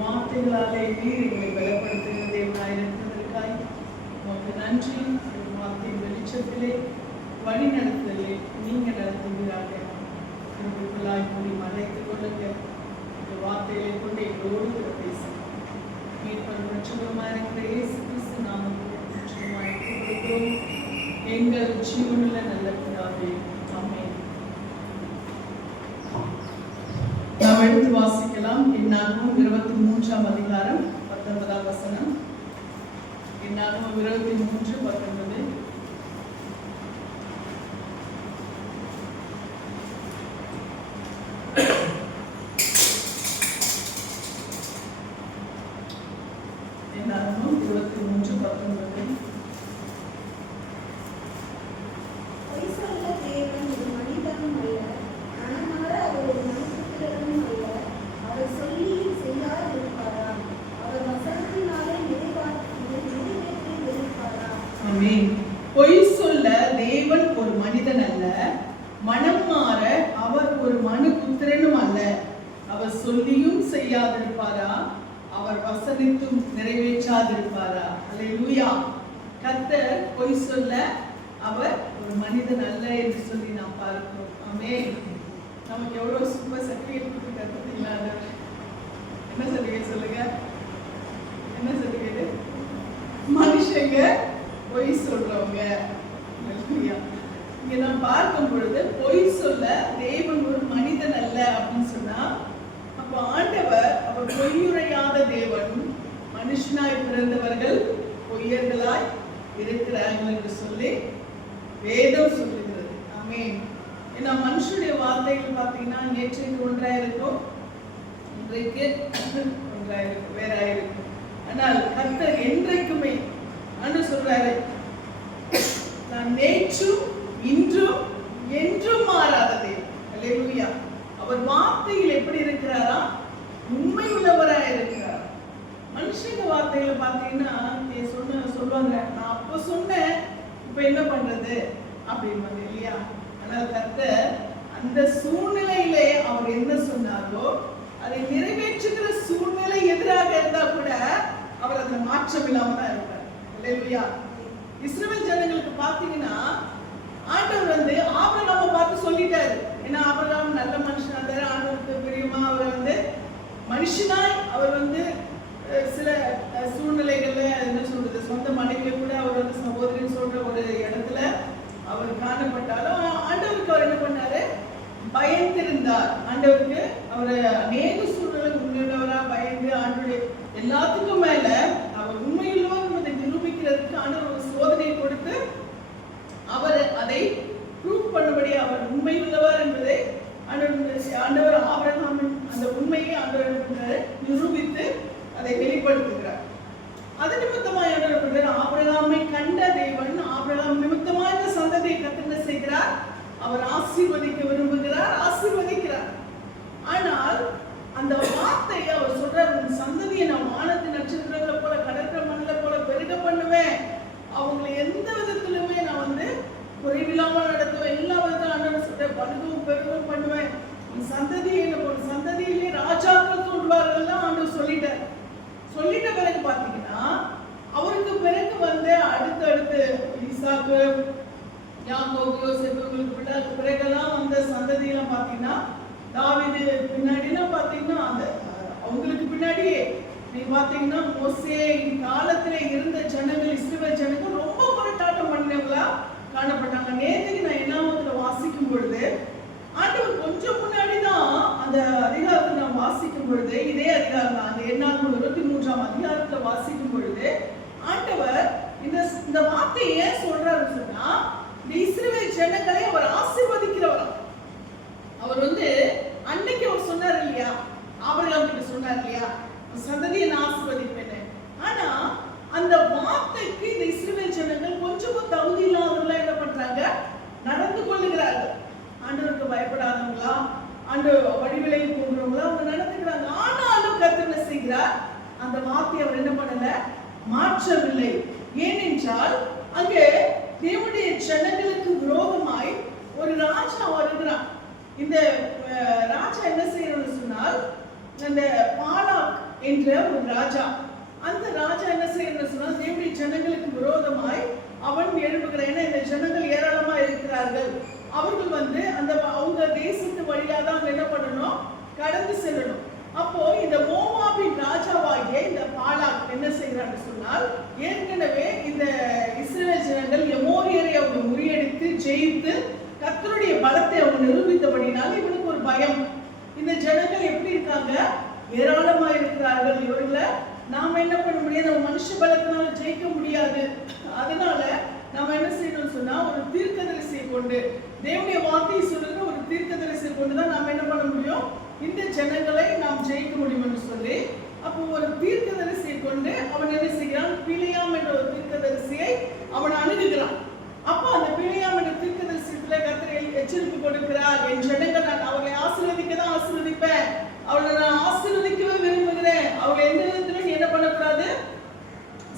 வார்த்தைகளாலே நீர் எங்களை பலப்படுத்துகிற தேவனாய் இருக்கிறதற்காய் உமக்கு நன்றி. வார்த்தையின் வெளிச்சத்திலே வழி நடத்துதலே நீங்க நடத்துகிறாங்க. உங்களுக்குள்ளாய் கூடி மறைத்துக் கொள்ளுங்க. இந்த வார்த்தைகளை கொண்டு எங்களோடு கூட பேசுங்க. மீட்பர் ரட்சகருமாய் இருக்கிற இயேசு கிறிஸ்து நாமத்தில் நிச்சயமாய் கொடுக்கிறோம் எங்கள் ஜீவனுள்ள நல்ல பிதாவே, ஆமென். நாம் எடுத்து வாசிக்கலாம். என்னாகும் 23ஆம் அதிகாரம் 19ஆம் வசனம். என்னாகும் 23:19. என்னாகும் 23:19. பொய் சொல்ல தேவன் ஒரு மனிதன் அல்ல, மனம் மாற அவர் ஒரு மனுபுத்திரனும் அல்ல. அவர் சொல்லியும் செய்யாதிருப்பாரா, அவர் வசனித்தும் நிறைவேற்றாதிருப்பாரா? அல்லேலூயா. கர்த்தர் பொய் சொல்ல அவர் ஒரு மனிதன் அல்ல என்று சொல்லி நாம் பார்க்கிறோம். ஆமென். நமக்கு எவ்வளவு சூப்பர் சர்டிஃபிகேட் கொடுத்துருக்காரு. என்ன சர்டிஃபிகேட் சொல்லுங்க? என்ன சர்டிஃபிகேட்? மனுஷங்க பொய் சொல்றவங்க. இங்க நாம் பார்க்கும் பொழுது பொய் சொல்ல தேவன் ஒரு மனிதன் அல்ல அப்படின்னு சொன்னா, அப்ப ஆண்டவர் அவர் பொய்யுரையாத தேவன். மனுஷனாய் பிறந்தவர்கள் பொய்யர்களாய் இருக்கிறார்கள் என்று சொல்லி வேதம் சொல்லுகிறது. ஆமென். ஏன்னா மனுஷனுடைய வார்த்தைகள் பார்த்தீங்கன்னா நேற்றைக்கு ஒன்றாயிருக்கும், இன்றைக்கு ஒன்றாயிருக்கும், வேறாயிருக்கும். ஆனால் கர்த்தர் என்றைக்குமே அன்று சொல்றாரு, நான் நேற்றும் இன்றும் என்றும் மாறாததே. அல்லேலூயா. அவர் வார்த்தையில் எப்படி இருக்கிறாரா? உண்மை உள்ளவராக இருக்கிறார். மனுஷங்க வார்த்தைகளை பார்த்தீங்கன்னா சொல்லுவாங்க, நான் அப்ப சொன்னேன், இப்ப என்ன பண்றது அப்படின்னு இல்லையா? ஆனால் கர்த்தர் அந்த சூழ்நிலையிலே அவர் என்ன சொன்னாரோ அதை நிறைவேற்றுகிற சூழ்நிலை எதிராக இருந்தா கூட அவர் அந்த மாற்றம் இல்லாம தான் இருப்பார். அல்லேலூயா. இஸ்ரவேல் ஜனங்களுக்கு பாத்தீங்கன்னா ஆண்டவர் ஆபிரகாமை பார்த்து சொல்லிட்டாரு. ஏன்னா ஆபிரகாம் நல்ல மனுஷனா இருந்தாரு, ஆண்டவருக்கு பிரியமா அவர் மனுஷனாய் அவர் சில சூழ்நிலைகள்ல என்ன சொல்றது, சொந்த மனைவியை கூட அவர் சகோதரின்னு சொல்ற ஒரு இடத்துல அவர் காணப்பட்டாலும் ஆண்டவருக்கு அவர் என்ன பண்ணாரு? பயந்திருந்தார். ஆண்டவருக்கு அவர் அநேக சூழ்நிலை உண்மையுள்ளவரா பயந்து ஆண்டவருடைய எல்லாத்துக்கும் மேல அவர் உண்மையுள்ளவர் என்பதை நிரூபிக்கிறதுக்கு ஆண்டவர் ஒரு சோதனையை கொடுத்து அவர் அதை ப்ரூவ் பண்ணும்படி அவர் உண்மையுள்ளவர் என்பதை ஆண்டவர் ஆபிரகாமின் அந்த உண்மையை ஆண்டவர் நிரூபித்து அதை வெளிப்படுத்துகிறார். அது நிமித்தமாக ஆண்டவர் ஆபிரகாமை கண்ட தேவன் ஆபிரகாம் நிமித்தமாக இந்த சந்ததியை கத்தனை செய்கிறார். அவர் ஆசீர்வதிக்க விரும்புகிறார், ஆசீர்வதிக்கிறார். ஆனால் அந்த வார்த்தையை அவர் சொல்றார், உன் சந்ததியை நான் வானத்தின் நட்சத்திரங்களை போல கடற்கரை மணலை போல பெருக பண்ணுவேன், அவங்களை எந்த விதத்திலுமே நான் குறைவில்லாமல் நடத்துவேன், எல்லா விதத்திலும் ஆண்டவர் சொல்ற பழுதும் பெருகும் பண்ணுவேன், உன் சந்ததியை ஒரு சந்ததியிலே ராஜாக்கள் தோன்றுவார்கள் ஆண்டவர் சொல்லிட்டார். சொல்லிட்ட பிறகு பாத்தீங்கன்னா அவருக்கு பிறகு அடுத்தடுத்து ஈசாக்கு, யாக்கோபு, யோசேப்பு இவங்களுக்கு பிறகெல்லாம் வந்த சந்ததியெல்லாம் பாத்தீங்கன்னா தாவீது பின்னாடிலாம் பாத்தீங்கன்னா அவங்களுக்கு பின்னாடியே நீங்க பாத்தீங்கன்னா மோசே காலத்துல இருந்த ஜனங்கள், இஸ்ரவேல் ஜனங்கள் ரொம்ப போராட்டம் பண்ணவங்களா காணப்பட்டாங்க. நேற்றுக்கு நான் என்னாமத்துல வாசிக்கும் பொழுது ஆண்டவர் கொஞ்சம் முன்னாடிதான் அந்த அதிகாரத்தை நான் வாசிக்கும் பொழுது, இதே அதிகாரம் தான், அந்த என்னாகும் 23ஆம் அதிகாரத்துல வாசிக்கும் பொழுது ஆண்டவர் இந்த வார்த்தையை ஏன் சொல்றாருன்னு சொன்னா, இஸ்ரவேல் ஜனங்களை அவர் ஆசீர்வதிக்கிறவர். அவர் அன்னைக்கு அவர் சொன்னார் இல்லையா, ஆபிரகாம் கிட்ட சொன்னார் இல்லையா, சந்ததியை நான் ஆசீர்வதிப்பேன்னு. ஆனா அந்த வார்த்தைக்கு இந்த இஸ்ரவேல் ஜனங்கள் கொஞ்சமும் தகுதி இல்லாதவங்களா என்ன பண்றாங்க? நடந்து கொள்ளுகிறார்கள். ஆண்டவருக்கு பயப்படாதவங்களா, ஆண்டவர் வடிவிலையை போகிறவங்களா அவங்க நடந்துக்கிறாங்க. ஆனாலும் கர்த்தர் என்ன செய்கிறார்? அந்த வார்த்தையை அவர் என்ன பண்ணல? மாற்றவில்லை. ஏனென்றால் அங்கே தேவனுடைய ஜனங்களுக்கு விரோதமாய் ஒரு ராஜா வருகிறான். இந்த ராஜா என்ன செய்யணும்னு சொன்னால், அந்த பாலாக் என்ற ஒரு ராஜா. அந்த ராஜா என்ன செய்யணும்னு சொன்னா, தேவனுடைய ஜனங்களுக்கு விரோதமாய் அவன் எழுப்புகிறான். ஏன்னா இந்த ஜனங்கள் ஏராளமா இருக்கிறார்கள். அவர்கள் அந்த அவங்க தேசத்து வழியாக தான் அவங்க என்ன பண்ணணும், கடந்து செல்லணும். அப்போ இந்த மோவாபின் ராஜாவாகிய இந்த பாலாக் என்ன செய்கிறான்னு சொன்னால், ஏற்கனவே இந்த இஸ்ரவேல் ஜனங்கள் எமோரியரை அவங்க முறியடித்து ஜெயித்து கர்த்தருடைய பலத்தை அவங்க நிரூபித்தபடினால இவனுக்கு ஒரு பயம். இந்த ஜனங்கள் எப்படி இருக்காங்க, ஏராளமா இருக்கிறார்கள், இவர்களை நாம என்ன பண்ண முடியாது, நம்ம மனுஷ பலத்தினால ஜெயிக்க முடியாது. அதனால நாம என்ன செய்யணும்னு சொன்னா, ஒரு தீர்க்கதரிசியை கொண்டு, தேவனுடைய வார்த்தையை சொல்லுகிற ஒரு தீர்க்கதரிசியை கொண்டுதான் நாம என்ன பண்ண முடியும், இந்த ஜனங்களை நாம் ஜெயிக்க முடியும்னு சொல்லி, அப்போ ஒரு தீர்க்கதரிசியை கொண்டு அவன் என்ன செய்கிறான், பிலேயாம் என்ற ஒரு தீர்க்கதரிசியை அவன் அணுகுகிறான். அப்போ அந்த பிலேயாம் என்ற தீர்க்கதரிசியத்துல கர்த்தர் எச்சரிப்பு கொடுக்கிறார், என் ஜனங்கள் நான் அவர்களை ஆசீர்வதிக்க தான் ஆசீர்வதிப்பேன், அவளை நான் ஆசீர்வதிக்கவே விரும்புகிறேன், அவளை எந்த விதத்துல நீ என்ன பண்ணக்கூடாது,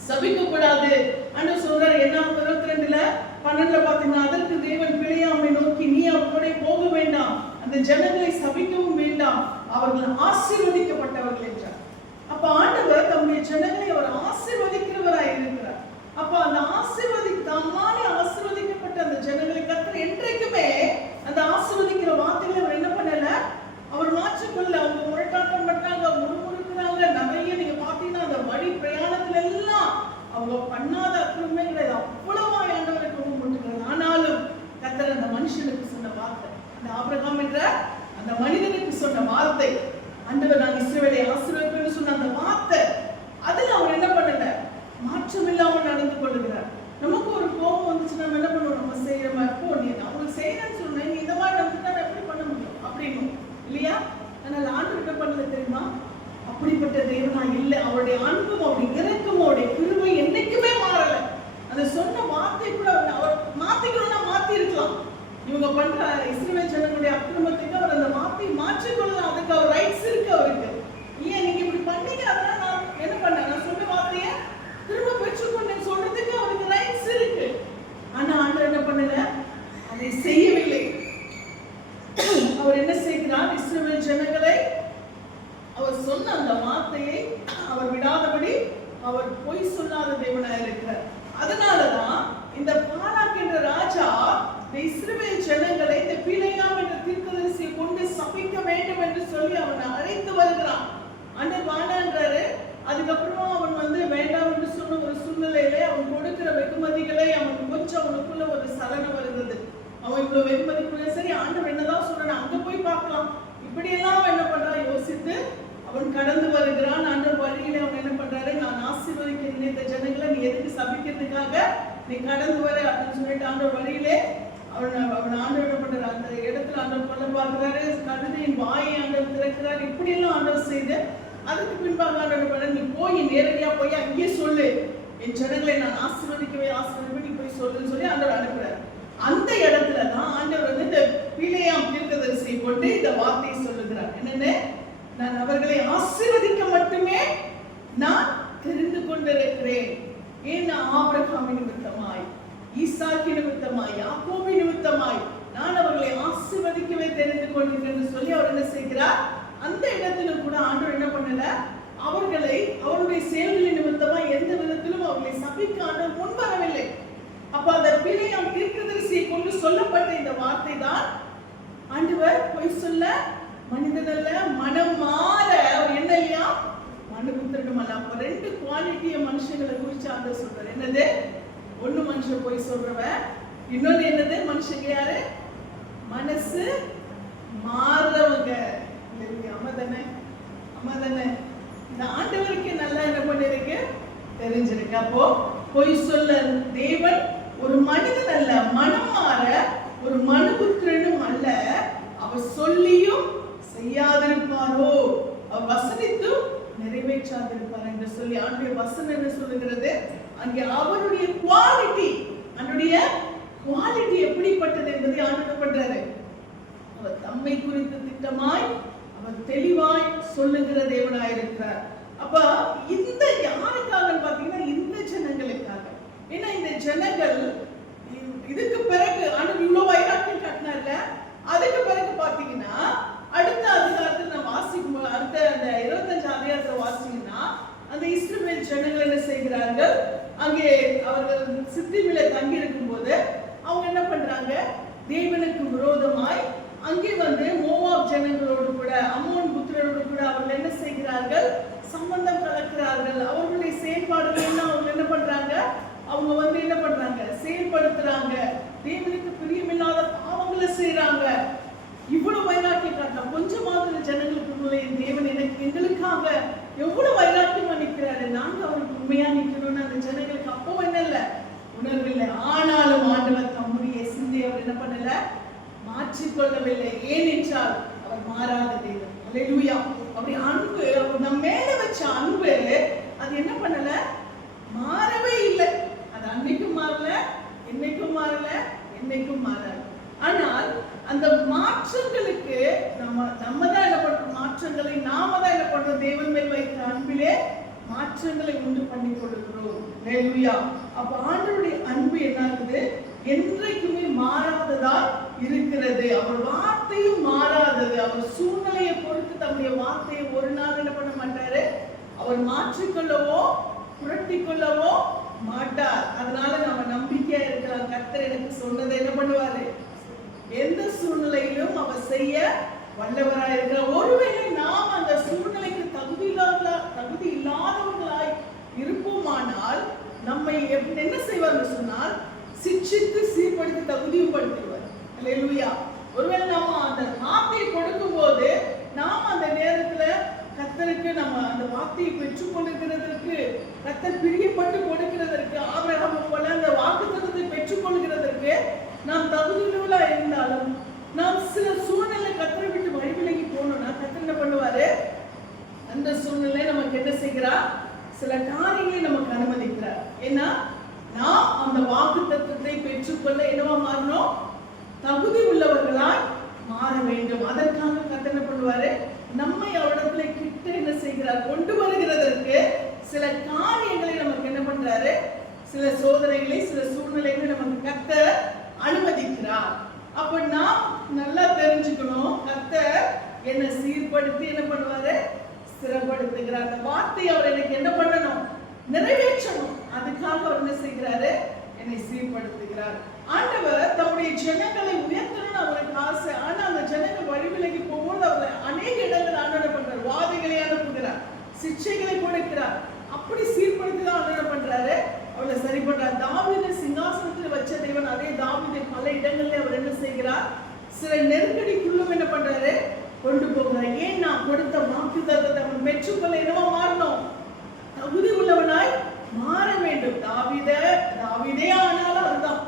சபிக்க கூடாது என்று சொல்றாரு. என்ன 22:12 பாத்தீங்கன்னா, அதற்கு தேவன் பிலேயாமை நோக்கி, நீ அவர்களோட போக வேண்டாம், அந்த ஜனங்களை சபிக்கவும் வேண்டாம், அவர்கள் ஆசீர்வதிக்கப்பட்டவர்கள் என்றார். அப்ப ஆண்டவர் தம்முடைய ஜனங்களை அவர் ஆசீர்வதிக்கிறவராய் இருக்கிறார். அப்ப அந்த தம்மாலே ஆசீர்வதிக்கப்பட்ட அந்த ஜனங்களை கர்த்தர் என்றைக்குமே அந்த ஆசீர்வதிக்கிற வார்த்தைகளை அவர் என்ன பண்ணல, அவர் மாற்றிக்கொள்ள. அவங்க முரட்டாட்டம் பண்றாங்க, முறுமுறுக்கிறாங்க, நிறைய நீங்க பாத்தீங்கன்னா அந்த வழி பிரயாணத்துல எல்லாம் அவங்க பண்ணாத அக்கிரமே கிடையாது, அவ்வளவா ஆண்டவருக்கு முட்டுக்கிறது. ஆனாலும் கர்த்தர் அந்த மனுஷனுக்கு சொன்ன வார்த்தை, அந்த ஆபிரகாம் என்ற அந்த மனிதனுக்கு சொன்ன வார்த்தை, ஆண்டவர் நான் இஸ்ரவேலை ஆசீர்வதிப்பேன்னு சொன்ன அந்த வார்த்தை, அதுல அவர் என்ன பண்ணல, மாற்றம் இல்லாமல் நடந்து கொள்ளுகிறார். நமக்கு ஒரு கோபம் வந்துச்சு, நம்ம என்ன பண்ணுவோம், நம்ம செய்யற அப்போ நீ அவங்களுக்கு செய்யறேன்னு சொன்னேன், நீ இந்த மாதிரி நடந்துட்டா எப்படி பண்ண முடியும் அப்படின்னு இல்லையா? ஆனால் ஆண்டவர் என்ன பண்ணல தெரியுமா, அப்படிப்பட்ட தேவனா இல்ல. அவருடைய அன்பும் அவருடைய இரக்கமும் அவருடைய கிருபை என்னைக்குமே மாறல. அந்த சொன்ன வார்த்தை கூட அவர் மாத்திக்கணும்னா மாத்தி இருக்கலாம். இவங்க பண்ற இஸ்ரவேல் ஜனங்களுடைய அக்கிரமத்துக்கு அவர் அந்த வார்த்தையை மாற்றிக்கொள்ளலாம், அதுக்கு அவர் ரைட்ஸ் இருக்கு அவருக்கு. ஏன் நீங்க இப்படி பண்ணீங்க, அதனால நான் என்ன பண்ணேன், நான் சொன்ன வார்த்தையை திரும்ப பெற்றுக்கொண்டேன் சொல்றதுக்கு அவருக்கு ரைட்ஸ் இருக்கு. ஆனா ஆண்டவர் என்ன பண்ணல, அதை செய்யவில்லை. அவர் என்ன செய்கிறார், இஸ்ரவேல் ஜனங்களை அவர் சொன்ன அந்த வார்த்தையை அவர் விடாதபடி அவர் பொய் சொல்லாத தேவனாய் இருக்கிறார். அதனாலதான் இந்த பாலாக் என்ற ராஜா இந்த இஸ்ரவேல் ஜனங்களை இந்த பிலேயாம் என்ற தீர்க்கதரிசியை கொண்டு சபிக்க வேண்டும் என்று சொல்லி அவனை அழைத்து வருகிறான். ஆண்டவர் வாண்டான்றாரு. அதுக்கப்புறமா அவன் வேண்டாம் என்று சொன்ன ஒரு சூழ்நிலையில அவன் கொடுக்கிற வெகுமதிகளை அவன் கொஞ்சம் அவனுக்குள்ள ஒரு சலனம் வருகிறது. அவன் இவ்வளவு வெகுமதிக்குள்ள சரி ஆண்டவர் என்னதான் சொல்றான், அங்க போய் பார்க்கலாம், இப்படி எல்லாம் என்ன பண்றான் யோசித்து அவன் கடந்து வருகிறான். ஆண்டவர் வழியில அவன் என்ன பண்றாரு, நான் ஆசீர்வதிக்க நினைத்த ஜனங்களை நீ எதுக்கு சபிக்கிறதுக்காக நீ கடந்து வர அப்படின்னு சொல்லிட்டு ஆண்டவர் வழியிலே அவன் ஆண்டவர் என்ன பண்றாரு, அந்த இடத்துல ஆண்டவர் கொள்ள பார்க்கிறாரு, கழுதையின் வாயை ஆண்டவர் திறக்கிறார். இப்படி எல்லாம் ஆண்டவர் செய்து அதுக்கு பின்பாக ஆண்டவர் பண்ண, நீ போய் நேரடியா போய் அங்கேயே சொல்லு, என் ஜனங்களை நான் ஆசீர்வதிப்பேன் நீ போய் சொல்லுன்னு சொல்லி ஆண்டவர் அனுப்புறாரு. அந்த இடத்துலதான் ஆண்டவர் இந்த பிலேயாம் தீர்க்கதரிசியை கொண்டு இந்த வார்த்தையை சொல்லுகிறார். என்னன்னு, நான் அவர்களை ஆசீர்வதிக்க மட்டுமே நான் தெரிந்து கொண்டிருக்கிறேன். ஏன்னா ஆபிரகாமின் நிமித்தமாய், ஈசாக்கு நிமித்தமாய், யாக்கோபு நிமித்தமாய் நான் அவர்களை ஆசீர்வதிக்கவே தெரிந்து கொண்டிருக்கிறேன் சொல்லி அவர் என்ன செய்கிறார். அந்த இடத்துல கூட ஆண்டவர் என்ன பண்ணல, அவர்களை அவருடைய செயல்களின் நிமித்தமாய் எந்த விதத்திலும் அவர்களை சபிக்க ஆண்டவர் முன்வரவில்லை. அப்ப அந்த பிலேயாம் தீர்க்கதரிசியை கொண்டு சொல்லப்பட்ட இந்த வார்த்தை தான், ஆண்டவர் பொய் சொல்ல மனிதனல்ல, மனம் மாற அவர் என்ன இல்லையா, மனுபுத்திரனும் அல்ல. அப்ப 2 குவாலிட்டிய மனுஷங்களை குறிச்சு ஆண்டவர் சொல்றாரு. என்னது, ஒண்ணு மனுஷன் பொய் சொல்றவன், இன்னொன்னு என்னது, மனுஷங்க யாரு, மனசு மாறுறவங்க. அமதன இந்த ஆண்டவருக்கு நல்லா என்ன பண்ணிருக்கு தெரிஞ்சிருக்கு. அப்போ பொய் சொல்ல தேவன் ஒரு மனிதன் அல்ல, மனம் மாற ஒரு மனுபுத்திரனும் அல்ல, அவர் சொல்லியும் செய்யாதிருப்பாரோ, அவர் வசனித்தும் நிறைவேற்றாதிருப்பார் என்று சொல்லி ஆண்டுடைய வசனம் என்ன சொல்லுகிறது, அங்கே அவருடைய குவாலிட்டி, அவருடைய குவாலிட்டி எப்படிப்பட்டது என்பதை ஆண்டவர் பண்றாரு. அவர் தம்மை குறித்து திட்டமாய் அவர் தெளிவாய் சொல்லுகிற தேவனாய் இருக்கிறார். அப்ப இந்த யாருக்காக பாத்தீங்கன்னா, இந்த ஜனங்களுக்காக. ஏன்னா இந்த ஜனங்கள் இதுக்கு பிறகு ஆண்டவர் இவ்வளவு வைராக்கியம் காட்டினார்ல, அதுக்கு பிறகு பாத்தீங்கன்னா அடுத்த அதிகாரத்தில் நான் வாசிக்கும் அடுத்த அந்த 25 அதிகாரத்தை வாசிக்கிற ஜனங்கள் என்ன செய்கிறார்கள், அங்கே அவர்கள் சித்திமில தங்கி இருக்கும் போது அவங்க என்ன பண்றாங்க, தேவனுக்கு விரோதமாய் அங்கே மோவாப் ஜனங்களோடு கூட அம்மோன் புத்திரரோடு கூட அவர்கள் என்ன செய்கிறார்கள், சம்பந்தம் கலக்கிறார்கள். அவர்களுடைய செயல்பாடுகள் அவங்க என்ன பண்றாங்க, அவங்க என்ன பண்றாங்க, செயல்படுத்துறாங்க. தேவனுக்கு பிரியமில்லாத பாவங்களை செய்யறாங்க. இவ்வளவு வைராக்கியம் காட்டா கொஞ்சமாவது ஜனங்களுக்குள்ளே தேவன் எங்களுக்காக எவ்வளவு வைராக்கியமா நிற்கிறாரு. நாங்க அவருக்கு உண்மையா நிற்கணும்னு அந்த ஜனங்களுக்கு அப்போ என்ன இல்ல, உணர்வில்லை. ஆனாலும் ஆண்டவர் தம்முடைய சிந்தை அவர் என்ன பண்ணல, மாற்றிக்கொள்ளவில்லை. ஏனென்றால் அவர் மாறாத தேவன். அல்லேலூயா. அவருடைய அன்பு, அவர் நம்ம மேல வச்ச அன்பு அது என்ன பண்ணல, மாறவே இல்லை. அது அன்னைக்கும் மாறல, என்னைக்கும் மாறல, என்னைக்கும் மாறாது. ஆனால் அந்த மாற்றங்களுக்கு நம்ம தான் என்ன பண்றோம், மாற்றங்களை நாம தான் என்ன பண்றோம், தேவன் மேல் வைத்த அன்பிலே மாற்றங்களை உண்டு பண்ணி கொடுக்கிறோம். அல்லேலூயா. அப்ப ஆண்டவருடைய அன்பு என்ன ஆகுது, என்றைக்குமே மாறாததா இருக்கிறது. அவர் வார்த்தையும் மாறாதது. அவர் சூழ்நிலையை பொறுத்து தம்முடைய வார்த்தையை ஒரு நாள் என்ன பண்ண மாட்டாரு, அவர் மாற்றிக்கொள்ளவோ புரட்டி கொள்ளவோ மாட்டார். அதனால நம்ம நம்பிக்கையா இருக்கலாம். கர்த்தர் எனக்கு சொன்னதை என்ன பண்ணுவாரு, எந்த சூழ்நிலையிலும் அவர் செய்ய வல்லவராய் இருக்கிறார். ஒருவேளை நாம் அந்த சூழ்நிலைக்கு தகுதி இல்லாதவர்களாய் இருப்போமானால் நம்மை என்ன செய்வார் சொன்னால், சிட்சித்து சீர்படுத்தி தகுதியும் படுத்துவார். அல்லேலூயா. ஒருவேளை நாம அந்த வார்த்தையை கொடுக்கும் போது நாம் அந்த நேரத்துல கர்த்தருக்கு நம்ம அந்த வார்த்தையை பெற்றுக் கொள்ளுகிறதற்கு, கர்த்தர் பிரியப்பட்டு கொடுக்கிறதற்கு, ஆபிரகாமை போல அந்த வாக்குத்தத்தத்தை பெற்றுக் கொள்கிறதற்கு நாம் தகுதியுள்ளவர்களா இருந்தாலும் நாம் சில சூழ்நிலை கர்த்தரை விட்டு வழி விலகி போனோம்னா கர்த்தர் என்ன பண்ணுவாரு, அந்த சூழ்நிலை நமக்கு என்ன செய்கிறார், சில காரியங்களை நமக்கு அனுமதிக்கிறார். ஏன்னா நாம் அந்த வாக்குத்தத்தத்தை பெற்றுக்கொள்ள என்னவா மாறணும், தகுதி உள்ளவர்களாய் மாற வேண்டும். அதற்காக கர்த்தர் என்ன பண்ணுவாரு, நம்மை அவரிடத்துல கிட்ட என்ன செய்கிறார், கொண்டு வருகிறதற்கு சில காரியங்களை நமக்கு என்ன பண்றாரு, சில சோதனைகளை, சில சூழ்நிலைகளை நமக்கு கர்த்தர் அனுமதிக்கிறார். அப்ப நாம் நல்லா தெரிஞ்சுக்கணும், கர்த்தர் என்ன சீர்படுத்தி என்ன பண்ணுவாரு, ஸ்திரப்படுத்துகிறார். அந்த வார்த்தை அவர் எனக்கு என்ன பண்ணணும், நிறைவேற்றணும். அதுக்காக அவர் என்ன செய்கிறாரு, என்னை சீர்படுத்துகிறார். ஆண்டவர் தம்முடைய ஜனங்களை உயர்த்தணும்னு அவருக்கு ஆசை. ஆனா அந்த ஜனங்கள் வழி விலகி போகும்போது அவர் அநேக இடங்கள் ஆண்டவர் பண்றார், வாதைகளை அனுப்புகிறார், சிக்ஷைகளை கொடுக்கிறார். அப்படி சீர்படுத்தி தான் ஆண்டவர் பண்றாரு, அவளை சரி பண்றார். தாவீதை சிங்காசனத்தில் வச்ச தேவன் அதே தாவீதை பல இடங்கள்ல அவர் என்ன செய்கிறார், சில நெருக்கடிக்குள்ளும் என்ன பண்றாரு, கொண்டு போகிறார். ஏன் நான் கொடுத்த வாக்குத்தத்தத்தை அவன் பெற்றுக்கொள்ள என்னவா மாறணும், தகுதி உள்ளவனாய் மாற வேண்டும். தாவீதே ஆனாலும் அதுதான்.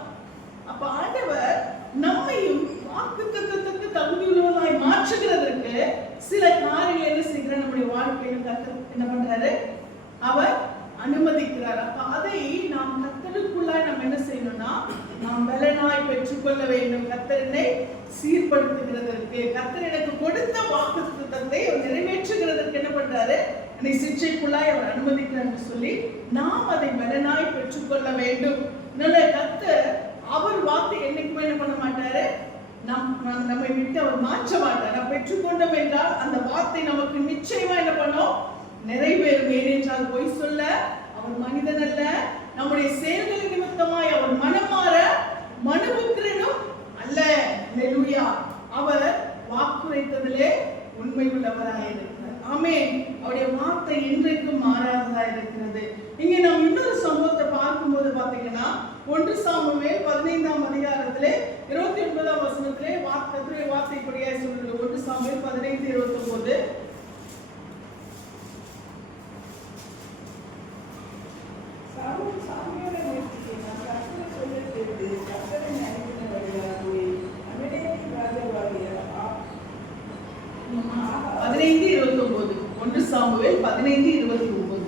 அப்ப ஆண்டவர் நம்மையும் வாக்குத்தத்தத்துக்கு தகுதி உள்ளவனாய் மாற்றுகிறதற்கு சில காரியங்களை என்ன செய்கிறார், நம்முடைய வாழ்க்கையில கர்த்தர் என்ன பண்றாரு, அவர் அனுமதிக்கிறார். அப்ப அதை நாம் கர்த்தருக்குள்ளாய் நம்ம என்ன செய்யணும்னா, நாம் பலனாய் பெற்றுக்கொள்ள வேண்டும். கர்த்தர் என்னை சீர்படுத்துகிறதற்கு, கர்த்தர் எனக்கு கொடுத்த வாக்குத்தத்தத்தை நிறைவேற்றுகிறதற்கு என்ன பண்றாரு, என்னை சிற்சைக்குள்ளாய் அவர் அனுமதிக்கிறார் சொல்லி நாம் அதை பலனாய் பெற்றுக்கொள்ள வேண்டும். கர்த்தர் அவர் வார்த்தை என்னைக்குமே என்ன பண்ண மாட்டாரு, நம்மை விட்டு அவர் மாற்ற மாட்டார். நாம் பெற்றுக்கொண்டோம் என்றால் அந்த வார்த்தை நமக்கு நிச்சயமா என்ன பண்ணும், நிறைவேறும். ஏனென்றால் பொய் சொல்ல அவர் மனிதன் அல்ல, நம்முடைய செயல்களின் நிமித்தமாய் அவர் மனம் மாற மனுபுத்திரனும் அல்ல. அல்லேலூயா. அவர் வாக்குரைத்ததிலே உண்மை உள்ளவராக இருக்கிறார். ஆமென். அவருடைய வார்த்தை என்றைக்கும் மாறாததா இருக்கிறது. இங்க நாம் இன்னொரு சம்பவத்தை பார்க்கும்போது பாத்தீங்கன்னா 1 சாமுவேல் 15ஆம் அதிகாரத்திலே 29ஆம் வசனத்திலே கர்த்தருடைய வார்த்தை இப்படியாய் சொல்லுது. 1 சாமுவேல் 15:29. சாமுவேலை நோக்கி, நான் கர்த்தர் சொல்லச் செய்து கர்த்தரை அனுப்பினவர்களாக போய் அமலேக்கின் ராஜாவாகிய 15:29. 1 சாமுவேல் 15:29.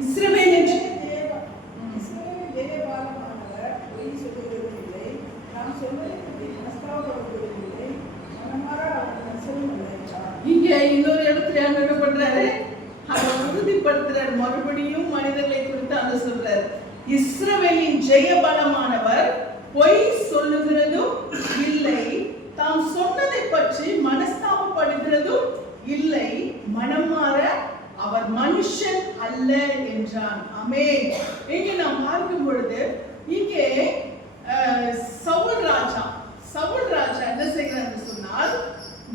இஸ்ரவேலின் ஜெயபாலமானவர் பொய் சொல்லுகிறதில்லை, நாம் சொல்வதற்கு மனஸ்தாபப்படுவதில்லை, மனமாற அவர் சொல்லவில்லை. இங்க இன்னொரு இடத்துல என்ன பண்றாரு, அதை உறுதிப்படுத்துறாரு. மறுபடியும் மனிதர்களை குறித்து அதை சொல்றாரு. இஸ்ரவேலின் ஜெயபலமானவர் பொய் சொல்லுகிறதும் இல்லை, தாம் சொன்னதை பற்றி மனஸ்தாபப்படுகிறதும் மனுஷன் அல்ல என்றான். ஆமென். இங்கே நாம் பார்க்கும் பொழுது இங்கே சவுல் ராஜா என்ன செய்கிறார் சொன்னால்,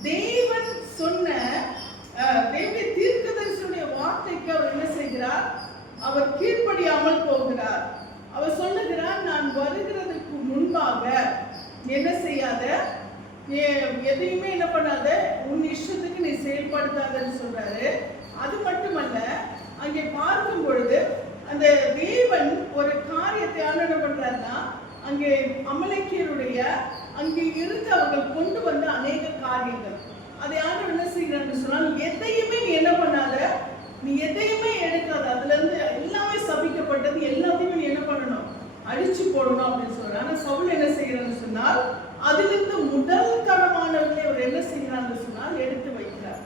தேவன் சொன்ன தேவனுடைய தீர்க்கதரிசியுடைய வார்த்தைக்கு அவர் என்ன செய்கிறார்? அவர் கீழ்ப்படியாமல் போகிறார். அவர் சொல்லுகிறார், நான் வருகிறதுக்கு முன்பாக என்ன செய்யாத, எதையுமே என்ன பண்ணாத, உன் இஷ்டத்துக்கு நீ செயல்படுத்தாதன்னு சொல்றாரு. அது மட்டுமல்ல, அங்கே பார்க்கும் பொழுது அந்த தேவன் ஒரு காரியத்தை என்ன பண்றாருன்னா, அங்கே அமலேக்கியருடைய அங்கே இருந்து அவர்கள் கொண்டு வந்த அநேக காரியங்கள், அதை ஆண்டவர் என்ன செய்யறான்னு சொன்னால், எதையுமே நீ என்ன பண்ணாத, நீ எதையுமே எடுக்காத, அதுல இருந்து எல்லாமே சபிக்கப்பட்டது, எல்லாத்தையுமே நீ என்ன பண்ணணும், அழிச்சு போடணும் அப்படின்னு சொல்றாரு. ஆனா சவுல் என்ன செய்யறான்னு சொன்னால், அதிலிருந்து முதல் தரமானவர்களை அவர் என்ன செய்யறான்னு சொன்னால் எடுத்து வைக்கிறார்.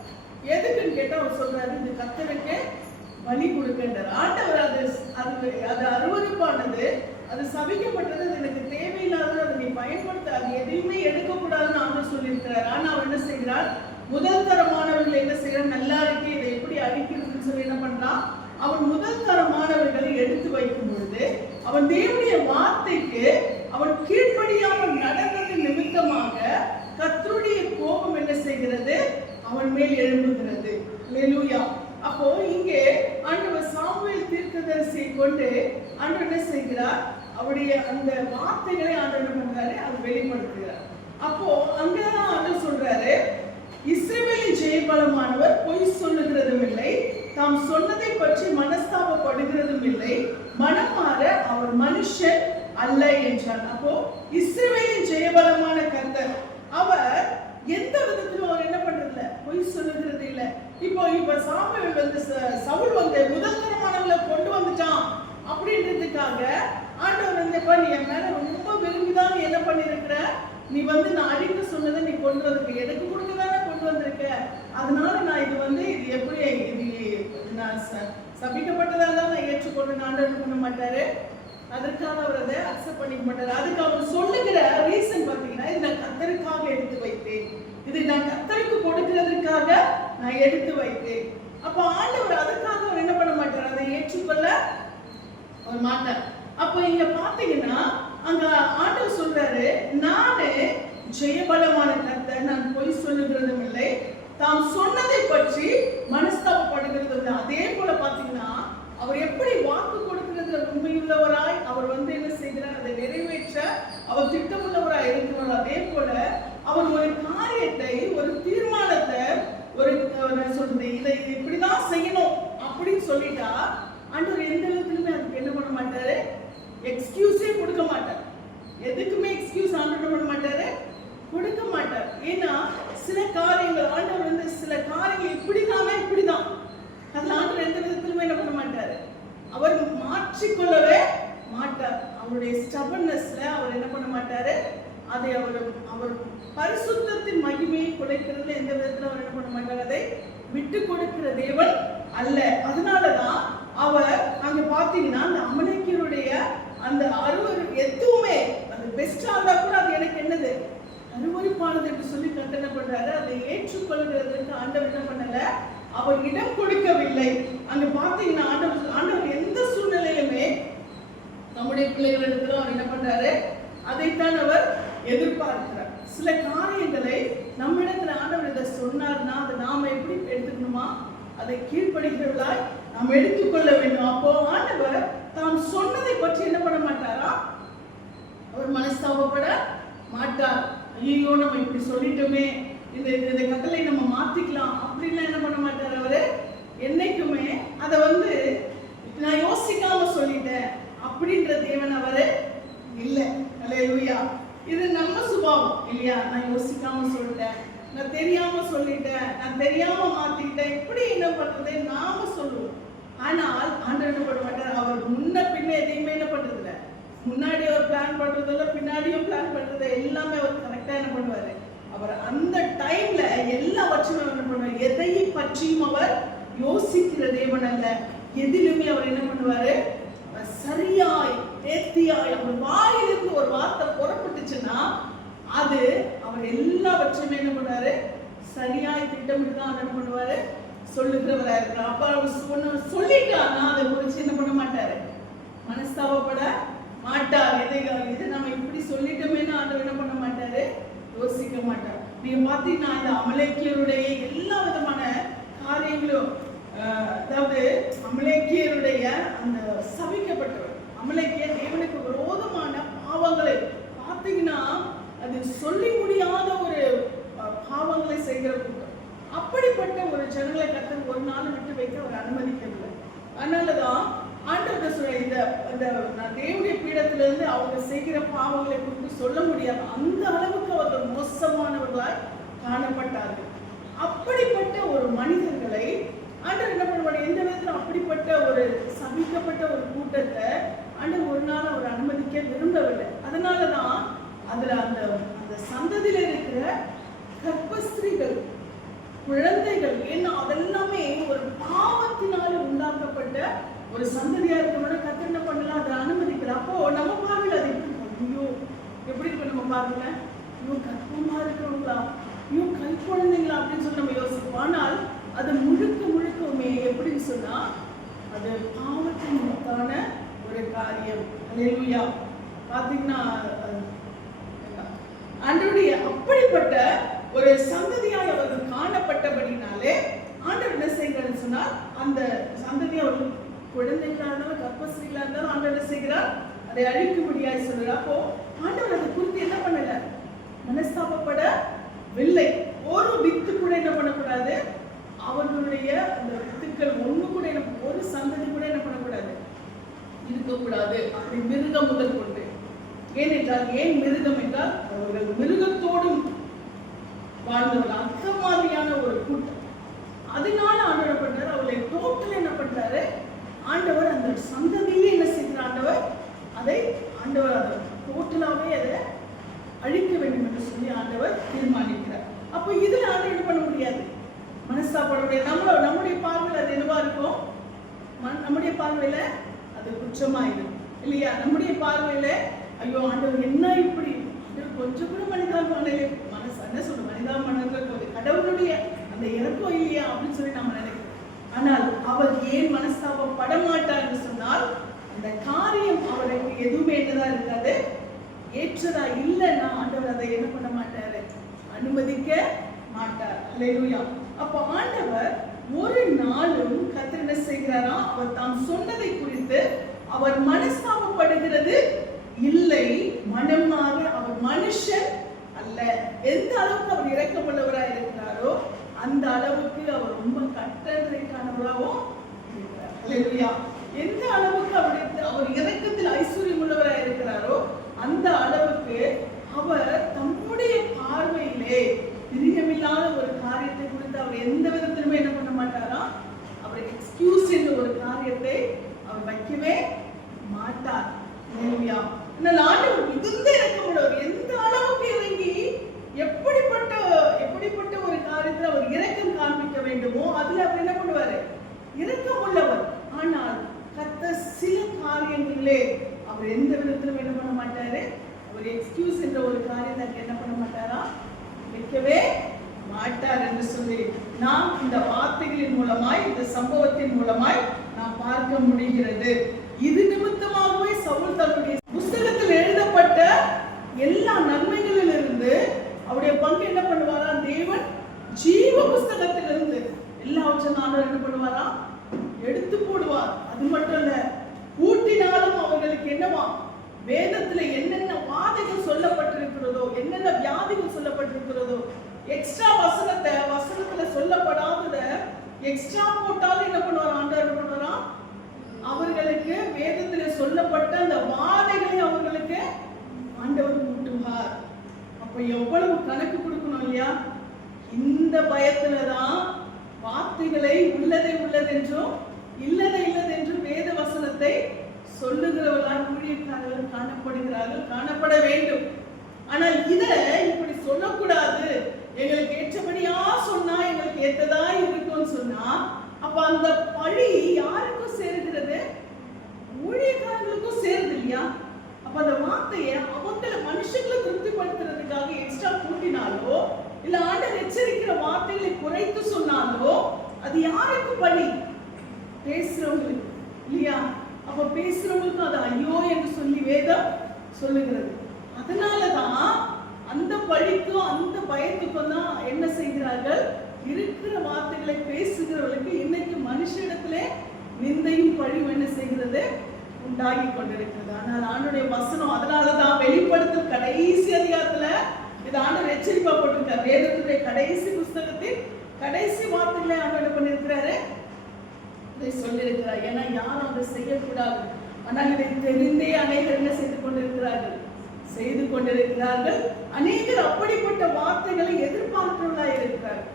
எதுக்குன்னு கேட்டா அவர் சொல்றாரு, இது கர்த்தருக்கு பலி கொடுக்கின்றார். ஆண்டவர் அது அருவருப்பானது, அது சபிக்கப்பட்டது, அது எனக்கு தேவையில்லாதது, அதை நீ பயன்படுத்த, அது எதையுமே எடுக்கக்கூடாதுன்னு ஆண்டவர் சொல்லியிருக்கிறார். ஆனா அவர் என்ன செய்கிறார், முதல் தரமானவர்கள் என்ன செய்யறார், நல்லா இருக்கு, இதை எப்படி அழிக்கிறதுன்னு சொல்லி என்ன பண்றான், அவன் முதல் தரமானவர்களை எடுத்து வைக்கும் பொழுது அவன் தேவனுடைய வார்த்தைக்கு அவன் கீழ்ப்படியாமல் நடந்தது நிமித்தமாக கர்த்தருடைய கோபம் என்ன செய்கிறது, அவன் மேல் எழும்புகிறது. அல்லேலூயா. அப்போ இங்கே ஆண்டவர் சாமுவேல் தீர்க்கதரிசியை கொண்டு ஆண்டவர் என்ன செய்கிறார், அவருடைய அந்த வார்த்தைகளை ஆண்டவர் என்ன பண்றாரு, அது வெளிப்படுத்துகிறார். அப்போ அங்கதான் ஆண்டவர் சொல்றாரு, இஸ்ரவேலின் ஜெயபலமானவர் பொய் சொல்லுகிறதும் இல்லை, தாம் சொன்னதை பற்றி மனஸ்தாபப்படுகிறதும் இல்லை, மனமாற அவர் மனுஷன் அல்ல என்றார். அப்போ இஸ்ரவேலின் ஜெயபலமான கர்த்தர் அவர் எந்த விதத்திலும் அவர் என்ன பண்றதில்ல, பொய் சொல்லுகிறது இல்ல. இப்ப சாமுவேல் வந்து சவுல் வந்து முதல் தரமானவங்களை கொண்டு வந்துட்டான் அப்படின்றதுக்காக ஆண்டவர் வந்து, நீ என் மேல ரொம்ப விரும்பிதான் நீ என்ன பண்ணிருக்கிற, நீ வந்து நான் அடிக்க சொன்னதை நீ கொண்டு வந்திருக்க, எனக்கு கொடுக்கதானே கொண்டு வந்திருக்க, அதனால நான் இது வந்து இது எப்படி இது நான் சபிக்கப்பட்டதா தான் நான் ஏற்றுக்கொண்டு ஆண்டவர் பண்ண மாட்டாரு, அதற்காக அவர் அதை அக்செப்ட் பண்ணிக்க மாட்டாரு. அதுக்கு அவர் சொல்லுகிற ரீசன் பாத்தீங்கன்னா, இது நான் கர்த்தருக்காக எடுத்து வைத்தேன், இது நான் கர்த்தருக்கு கொடுக்கிறதுக்காக நான் எடுத்து வைத்தேன். அப்ப ஆண்டவர் அதுக்காக அவர் என்ன பண்ண மாட்டார், அதை ஏற்றுக்கொள்ள அவர் மாட்டார். அப்ப இங்க பாத்தீங்கன்னா அங்க ஆண்டவர் சொல்றாரு, நானே ஜெயபலமான கர்த்தர், நான் பொய் சொல்லுகிறதும் இல்லை, தாம் சொன்னதை பற்றி மனஸ்தாபப்படுகிறதும் இல்லை. அதே போல பாத்தீங்கன்னா அவர் எப்படி வாக்கு கொடுக்கிறதுல உண்மையுள்ளவராய் அவர் வந்து என்ன செய்கிறார், அதை நிறைவேற்ற அவர் திட்டமுள்ளவராய் இருக்கிறார். அதே போல அவர் ஒரு காரியத்தை, ஒரு தீர்மானத்தை, ஒரு சொல்றது இதை இப்படிதான் செய்யணும் அப்படின்னு சொல்லிட்டா ஆண்டவர் எந்த விதத்திலுமே அதுக்கு என்ன பண்ண மாட்டாரு, எக்ஸ்கியூஸே கொடுக்க மாட்டார். எதுக்குமே எக்ஸ்கியூஸ் ஆண்டவர் பண்ண மாட்டாரு, கொடுக்க மாட்டார். ஏன்னா சில காரியங்கள் ஆண்டவர் வந்து சில காரியங்கள் இப்படிதான் அதுல ஆண்டவர் எந்த விதத்திலுமே என்ன பண்ண மாட்டாரு, அவர் மாற்றிக்கொள்ளவே மாட்டார். அவருடைய ஸ்டபர்னஸ்ல அவர் என்ன பண்ண மாட்டாரு, அதை அவர் பரிசுத்தத்தின் மகிமையை குலைக்கிறதுல எந்த விதத்துல அவர் என்ன பண்ண மாட்டார், அதை விட்டு கொடுக்கிற தேவன் அல்ல. அதனாலதான் அவர் அங்க பாத்தீங்கன்னா அந்த அமலேக்கியருடைய அந்த எதுவுமே அது பெஸ்டா இருந்தா கூட அது எனக்கு என்னது அருவருப்பானது என்று சொல்லி கண்டன பண்றாரு. அதை ஏற்றுக்கொள்கிறதுக்கு ஆண்டவர் என்ன பண்ணல, அவர் இடம் கொடுக்கவில்லை. அங்க பாத்தீங்கன்னா ஆண்டவர் எந்த சூழ்நிலையிலுமே நம்முடைய பிள்ளைகளிடத்துல அவர் என்ன பண்றாரு, அதைத்தான் அவர் எதிர்பார்க்கிறார். சில காரியங்களை நம்ம இடத்துல ஆண்டவர் இதை சொன்னார்னா அதை நாம எப்படி எடுத்துக்கணுமா, அதை கீழ்ப்படுகிறவர்களாய் நாம் எடுத்துக்கொள்ள வேண்டும். அப்போ ஆண்டவர் தாம் சொன்னதை பற்றி என்ன பண்ண மாட்டாரா, அவர் மனஸ்தாபப்பட மாட்டார். ஐயோ நம்ம இப்படி சொல்லிட்டோமே, இந்த கட்டளை நம்ம மாத்திக்கலாம் அப்படின்லாம் என்ன பண்ண மாட்டார் அவரு. என்னைக்குமே அதை வந்து நான் யோசிக்காம சொல்லிட்டேன் அப்படின்ற தேவன் அவரு இல்லை. அல்லேலூயா. இது நம்ம சுபாவம் இல்லையா, நான் யோசிக்காம சொல்லிட்டேன், நான் தெரியாம சொல்லிட்டேன், நான் தெரியாம மாத்திட்டேன், இப்படி என்ன பண்றது நாம சொல்லுவோம். ஆனால் ஆண்டவர் என்ன பண்ண மாட்டார், அவர் முன்ன பின்ன எதையுமே என்ன பண்றது இல்லை, முன்னாடி அவர் பிளான் பண்றதில்ல, பின்னாடியும் பிளான் பண்றது எல்லாமே அவர் கரெக்டா என்ன பண்ணுவாரு, அவர் அந்த டைம்ல எல்லாவற்றையும் என்ன பண்ணுவார், எதை பற்றியும் அவர் யோசிக்கிற தேவன் அல்ல. எதிலுமே அவர் என்ன பண்ணுவாரு, சரியாய் நேர்த்தியாய் அவர் வாயிலிருந்து ஒரு வார்த்தை புறப்பட்டுச்சுன்னா அது அவர் எல்லாவற்றையுமே என்ன பண்ணுவாரு, சரியாய் திட்டமிட்டு தான் என்ன பண்ணுவாரு சொல்லுகிறவரா இருக்கிறார். அப்ப அவர் சொல்லிட்டாருன்னா அதை குறிச்சு என்ன பண்ண மாட்டாரு, மனஸ்தாபப்பட மாட்டார். இதை நம்ம இப்படி சொல்லிட்டோமேன்னு ஆண்டவர் என்ன பண்ண மாட்டாரு, யோசிக்க மாட்டார். நீங்க பாத்தீங்கன்னா இந்த அமலேக்கியருடைய எல்லா விதமான காரியங்களும், அதாவது அமலேக்கியருடைய அந்த சபிக்கப்பட்டவர், அமலேக்கியர் தேவனுக்கு விரோதமான பாவங்களை பார்த்தீங்கன்னா அது சொல்லி முடியாத ஒரு பாவங்களை செய்கிற கூட்டம். அப்படிப்பட்ட ஒரு ஜனங்களை கர்த்தர் ஒரு நாள் விட்டு வைக்க அவர் அனுமதிக்கவில்லை. அதனாலதான் ஆண்டவர் சொல்ற இந்த தேவனுடைய பீடத்திலிருந்து அவங்க செய்கிற பாவங்களை குறித்து சொல்ல முடியாது, அந்த அளவுக்கு அவர்கள் மோசமானவர்களாய் காணப்பட்டார்கள். அப்படிப்பட்ட ஒரு மனிதர்களை ஆண்டவர் என்ன பண்ணுவாங்க, எந்த விதத்துல அப்படிப்பட்ட ஒரு சபிக்கப்பட்ட ஒரு கூட்டத்தை ஆண்டவர் ஒரு நாள் அவர் அனுமதிக்க விரும்பவில்லை. அதனாலதான் அதுல அந்த அந்த சந்ததியில இருக்கிற கர்ப்பஸ்திரீகள், குழந்தைகள், ஏன்னா அதெல்லாமே ஒரு பாவத்தினால உண்டாக்கப்பட்ட ஒரு சந்ததியா இருக்கணும்னா கர்த்தர் என்ன பண்ணலாம், அதை அனுமதிக்கல. அப்போ நம்ம பார்வையில் அது ஐயோ எப்படி இருக்கு, நம்ம பார்க்கல ஐயோ கர்ப்பமா இருக்கிறவங்களா, ஐயோ கை குழந்தைங்களா அப்படின்னு சொல்லி நம்ம யோசிப்போம். ஆனால் அது முழுக்க முழுக்கவுமே எப்படின்னு சொன்னா அது பாவத்தின் முத்தான ஒரு காரியம். அல்லேலூயா. பாத்தீங்கன்னா ஆண்டவருடைய அப்படிப்பட்ட ஒரு சந்ததியாய் அவர்கள் காணப்பட்டபடினாலே ஆண்டவர் என்ன செய்கிறார் சொன்னால், அந்த சந்ததி அவர்கள் குழந்தைகளா இருந்தாலும் கர்ப்பஸ்திரீகளா இருந்தாலும் ஆண்டவர் என்ன செய்கிறார், அதை அழிக்கும்படியாய் சொல்றார். அப்போ ஆண்டவர் அதை குறித்து என்ன பண்ணல, மனஸ்தாபப்படவில்லை. ஒரு வித்து கூட என்ன பண்ணக்கூடாது, அவர்களுடைய அந்த வித்துக்கள் ஒண்ணு கூட ஒரு சந்ததி கூட என்ன பண்ணக்கூடாது, இருக்கக்கூடாது. அப்படி மிருகம் முதல் கொண்டு, ஏனென்றால் ஏன் மிருகம் என்றால் அவர்கள் மிருகத்தோடும் வாழ்ந்தவர்கள், அந்த மாதிரியான ஒரு கூட்டம். அதனால ஆண்டவர் பண்றாரு, அவர்களை டோட்டல் என்ன பண்றாரு, ஆண்டவர் அந்த சந்ததியிலே என்ன செய்கிறார், ஆண்டவர் அதை டோட்டலாவே அதை அழிக்க வேண்டும் என்று சொல்லி ஆண்டவர் தீர்மானிக்கிறார். அப்போ இதுல ஆண்டவர் என்ன பண்ண முடியாது, மனஸ்தாபப்பட முடியாது. நம்முடைய பார்வையில் அது என்னவா இருக்கும், நம்முடைய பார்வையில அது குற்றமாயிடும் இல்லையா. நம்முடைய பார்வையில ஐயோ ஆண்டவர் என்ன இப்படி, கொஞ்சம் கூட மனிதாபிமானம் மனசு என்ன சொல்ற, மனிதாபிமானம் கடவுளுடைய அந்த இறக்கம் இல்லையா அப்படின்னு சொல்லி நம்ம நினைக்கிறோம். ஆனால் அவர் ஏன் மனஸ்தாபப்பட மாட்டார் என்று சொன்னால், அந்த காரியம் அவருக்கு எதுவுமே என்னதான் இருக்காது, ஏற்றதா இல்லைன்னா ஆண்டவர் அதை என்ன பண்ண மாட்டாரு, அனுமதிக்க மாட்டார். அல்லேலூயா. அப்ப ஆண்டவர் ஒரு நாளும் கர்த்தர் என்ன செய்கிறாரா, அவர் தாம் சொன்னதை குறித்து அவர் மனஸ்தாபப்படுகிறது இல்லை. மனம் மாற அவர் மனுஷன் அல்ல. எந்த அளவுக்கு அவர் இரக்கமுள்ளவராக இருக்கிறாரோ அந்த அளவுக்கு அவர் ரொம்ப கட்டளைக்கானவராகவும் இருக்கிறார். அல்லேலூயா. எந்த அளவுக்கு அவர் இரக்கத்தில் ஐஸ்வர்யம் உள்ளவராக இருக்கிறாரோ அந்த அளவுக்கு அவர் தம்முடைய பார்வையிலே பிரியமில்லாத ஒரு காரியத்தை குறித்து அவர் எந்த விதத்திலுமே என்ன பண்ண மாட்டாரா, அவர் எக்ஸ்கியூஸ் என்ற ஒரு காரியத்தை அவர் வைக்கவே மாட்டார். அல்லேலூயா. ஆனால் ஆண்டவர் மிகுந்த இரக்கமுள்ளவர், எந்த அளவுக்கு இறங்கி எப்படிப்பட்ட ஒரு காரியத்தில் அவர் இரக்கம் காண்பிக்க வேண்டுமோ அதுல அவர் என்ன பண்ணுவாரு, இரக்கம் உள்ளவர். ஆனால் கர்த்தர் சில காரியங்களிலே அவர் எந்த விதத்திலும் என்ன பண்ண மாட்டாரு, அவர் எக்ஸ்கியூஸ் என்ற ஒரு காரியத்தை என்ன பண்ண மாட்டாரா, வைக்கவே மாட்டார் என்று சொல்லி நாம் இந்த வார்த்தைகளின் மூலமாய், இந்த சம்பவத்தின் மூலமாய் நாம் பார்க்க முடிகிறது. இது நிமித்தமாகவே சவுல் தன்னுடைய புஸ்தகத்தில் எழுதப்பட்ட எல்லா நன்மைகளிலிருந்து அவருடைய பங்கு என்ன பண்ணுவாரா, தேவன் ஜீவ புஸ்தகத்திலிருந்து எல்லாவற்றையும் ஆண்டவர் என்ன பண்ணுவாரா, எடுத்து போடுவார். அது மட்டும் இல்ல, கூட்டினாலும் அவர்களுக்கு என்னவா, வேதத்துல என்னென்ன வாதைகள் சொல்லப்பட்டிருக்கிறதோ, என்னென்ன வியாதிகள் சொல்லப்பட்டிருக்கிறதோ, எக்ஸ்ட்ரா வசனத்துல சொல்லப்படாதத எக்ஸ்ட்ரா போட்டாலும் என்ன பண்ணுவார், ஆண்டவர் என்ன பண்ணுவாரா, அவர்களுக்கு வேதத்துல சொல்லப்பட்ட அந்த வாதைகளை அவர்களுக்கு ஆண்டவர் ஊட்டுவார். அப்ப எவ்வளவு கணக்கு கொடுக்கணும் இல்லையா. இந்த பயத்துலதான் வார்த்தைகளை உள்ளதென்றும் இல்லதென்றும் வேத வசனத்தை சொல்லுகிறவர்களால் ஊழியக்காரர்கள் காணப்பட வேண்டும். ஆனால் இத இப்படி சொல்லக்கூடாது, எங்களுக்கு ஏற்றபடியா சொன்னா எங்களுக்கு ஏற்றதா இருக்கும்னு சொன்னா அப்ப அந்த பழி யாருக்கும் சேருகிறது, ஊழியக்காரர்களுக்கும் சேருது இல்லையா. அப்ப அந்த வார்த்தையை அவங்களை மனுஷங்களை திருப்திப்படுத்துறதுக்காக எக்ஸ்ட்ரா கூட்டினாலோ இல்ல ஆண்டவர் எச்சரிக்கிற வார்த்தைகளை குறைத்து சொன்னாலோ அது அது யாருக்கு பழி? பேசுறவங்களுக்கு இல்லையா? அப்ப பேசுறவங்களுக்கு அது ஐயோ என்று சொல்லி வேதம் சொல்லுகிறது. அதனாலதான் அந்த பழிக்கும் அந்த பயத்துக்கும் தான் என்ன செய்கிறார்கள்? இருக்கிற வார்த்தைகளை பேசுகிறவர்களுக்கு இன்னைக்கு மனுஷனிடத்திலே நிந்தையும் பழியும் என்ன செய்கிறது? உண்டாகி கொண்டிருக்கிறது. ஆனால் ஆண்டவருடைய வசனம், அதனாலதான் வெளிப்படுத்தல் கடைசி அதிகாரத்துல இது ஆண்டவர் எச்சரிப்பா போட்டிருக்கார். வேதத்துடைய கடைசி புஸ்தகத்தில் கடைசி வார்த்தைகளை ஆண்டவர் பண்ணிருக்கிறாரு, இதை சொல்லியிருக்கிறார். ஏன்னா யாரும் அதை செய்யக்கூடாது. ஆனால் இதை தெரிந்தே அநேகர் என்ன செய்து கொண்டிருக்கிறார்கள். அநேகர் அப்படிப்பட்ட வார்த்தைகளை எதிர்பார்க்கிறவர்களாக இருக்கிறார்கள்.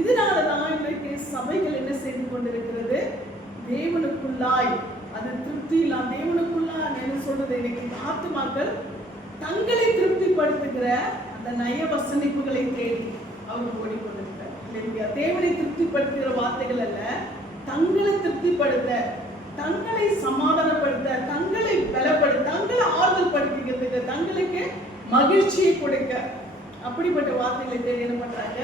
இதனாலதான் இன்றைக்கு சபைகள் என்ன செய்து கொண்டிருக்கிறது? தேவனுக்குள்ளாய் அது திருப்தி இல்லாம தேவனுக்குள்ளாய் என்ன சொல்றது, இன்னைக்கு ஆத்துமாக்கள் தங்களை திருப்திப்படுத்துகிற அந்த நய வசனிப்புகளை தேடி அவங்க ஓடிக்கொண்டிருக்கிறார். இல்லையா? தேவனை திருப்திப்படுத்துகிற வார்த்தைகள் அல்ல, தங்களை திருப்திப்படுத்த, தங்களை சமாதானப்படுத்த, தங்களை பலப்படுத்த, தங்களை ஆறுதல் படுத்திக்கிறதுக்கு, தங்களுக்கு மகிழ்ச்சியை கொடுக்க, அப்படிப்பட்ட வார்த்தைகளை தேடி என்ன பண்றாங்க?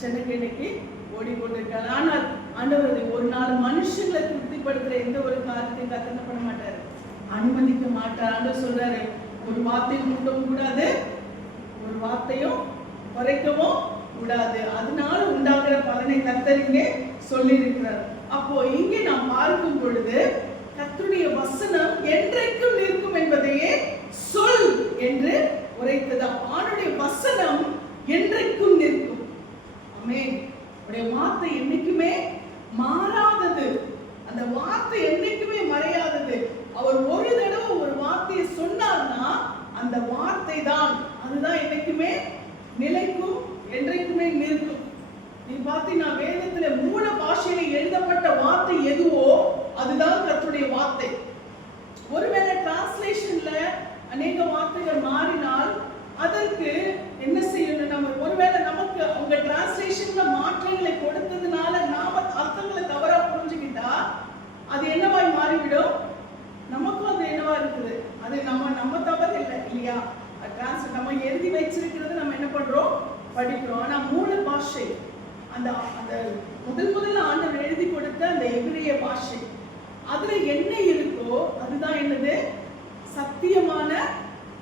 சென்னைக்கு ஓடிக்கொண்டிருக்காங்க. ஆனால் ஆண்டவர் ஒரு நாள் மனுஷங்களை திருப்திப்படுத்துற எந்த ஒரு காரியத்தையும் கத்தனை பண்ண மாட்டாரு, அனுமதிக்க மாட்டார். ஆண்டவர் சொல்றாரு, ஒரு வார்த்தையும் கூட்டவும் கூடாது, ஒரு வார்த்தையும் குறைக்கவும் கூடாது. அதனால உண்டாகிற பலனை கர்த்தர் இங்கே சொல்லி இருக்கிறார். அப்போ இங்கே நாம் பார்க்கும் பொழுது கர்த்தருடைய வசனம் என்றைக்கும் நிற்கும் என்பதையே சொல் என்று உரைத்ததா. ஆண்டுடைய வசனம் என்றைக்கும் நிற்கும். ஆமென். உடைய வார்த்தை என்னைக்குமே மாறாதது. அந்த வார்த்தை என்னைக்குமே மறையாதது. அவர் ஒரு தடவை ஒரு வார்த்தையை சொன்னார்னா அந்த வார்த்தை தான், அதுதான் என்னைக்குமே நிலைக்கும், என்றைக்குமே நிற்கும். நீ பார்த்தீங்கன்னா வேதத்துல மூல பாஷையில எழுதப்பட்ட வார்த்தை எதுவோ அதுதான் கர்த்தருடைய வார்த்தை. ஒருவேளை டிரான்ஸ்லேஷன்ல அநேக வார்த்தைகள் மாறினால் அதற்கு என்ன செய்யணும்? நம்ம ஒருவேளை நமக்கு அவங்க டிரான்ஸ்லேஷன்ல மாற்றங்களை கொடுத்ததுனால நாம அர்த்தங்களை தவறா புரிஞ்சுக்கிட்டா அது என்னவாய் மாறிவிடும்? நமக்கும் அது என்னவா இருக்குது? அது நம்ம தவறு இல்லை இல்லையா? நம்ம எழுதி வச்சிருக்கிறது நம்ம என்ன பண்றோம்? படிக்கிறோம். ஆனா மூல பாஷை, அந்த அந்த முதல்ல ஆண்டவர் எழுதி கொடுத்த அந்த எபிரேய பாஷை, அதுல என்ன இருக்கோ அதுதான் என்னது? சத்தியமான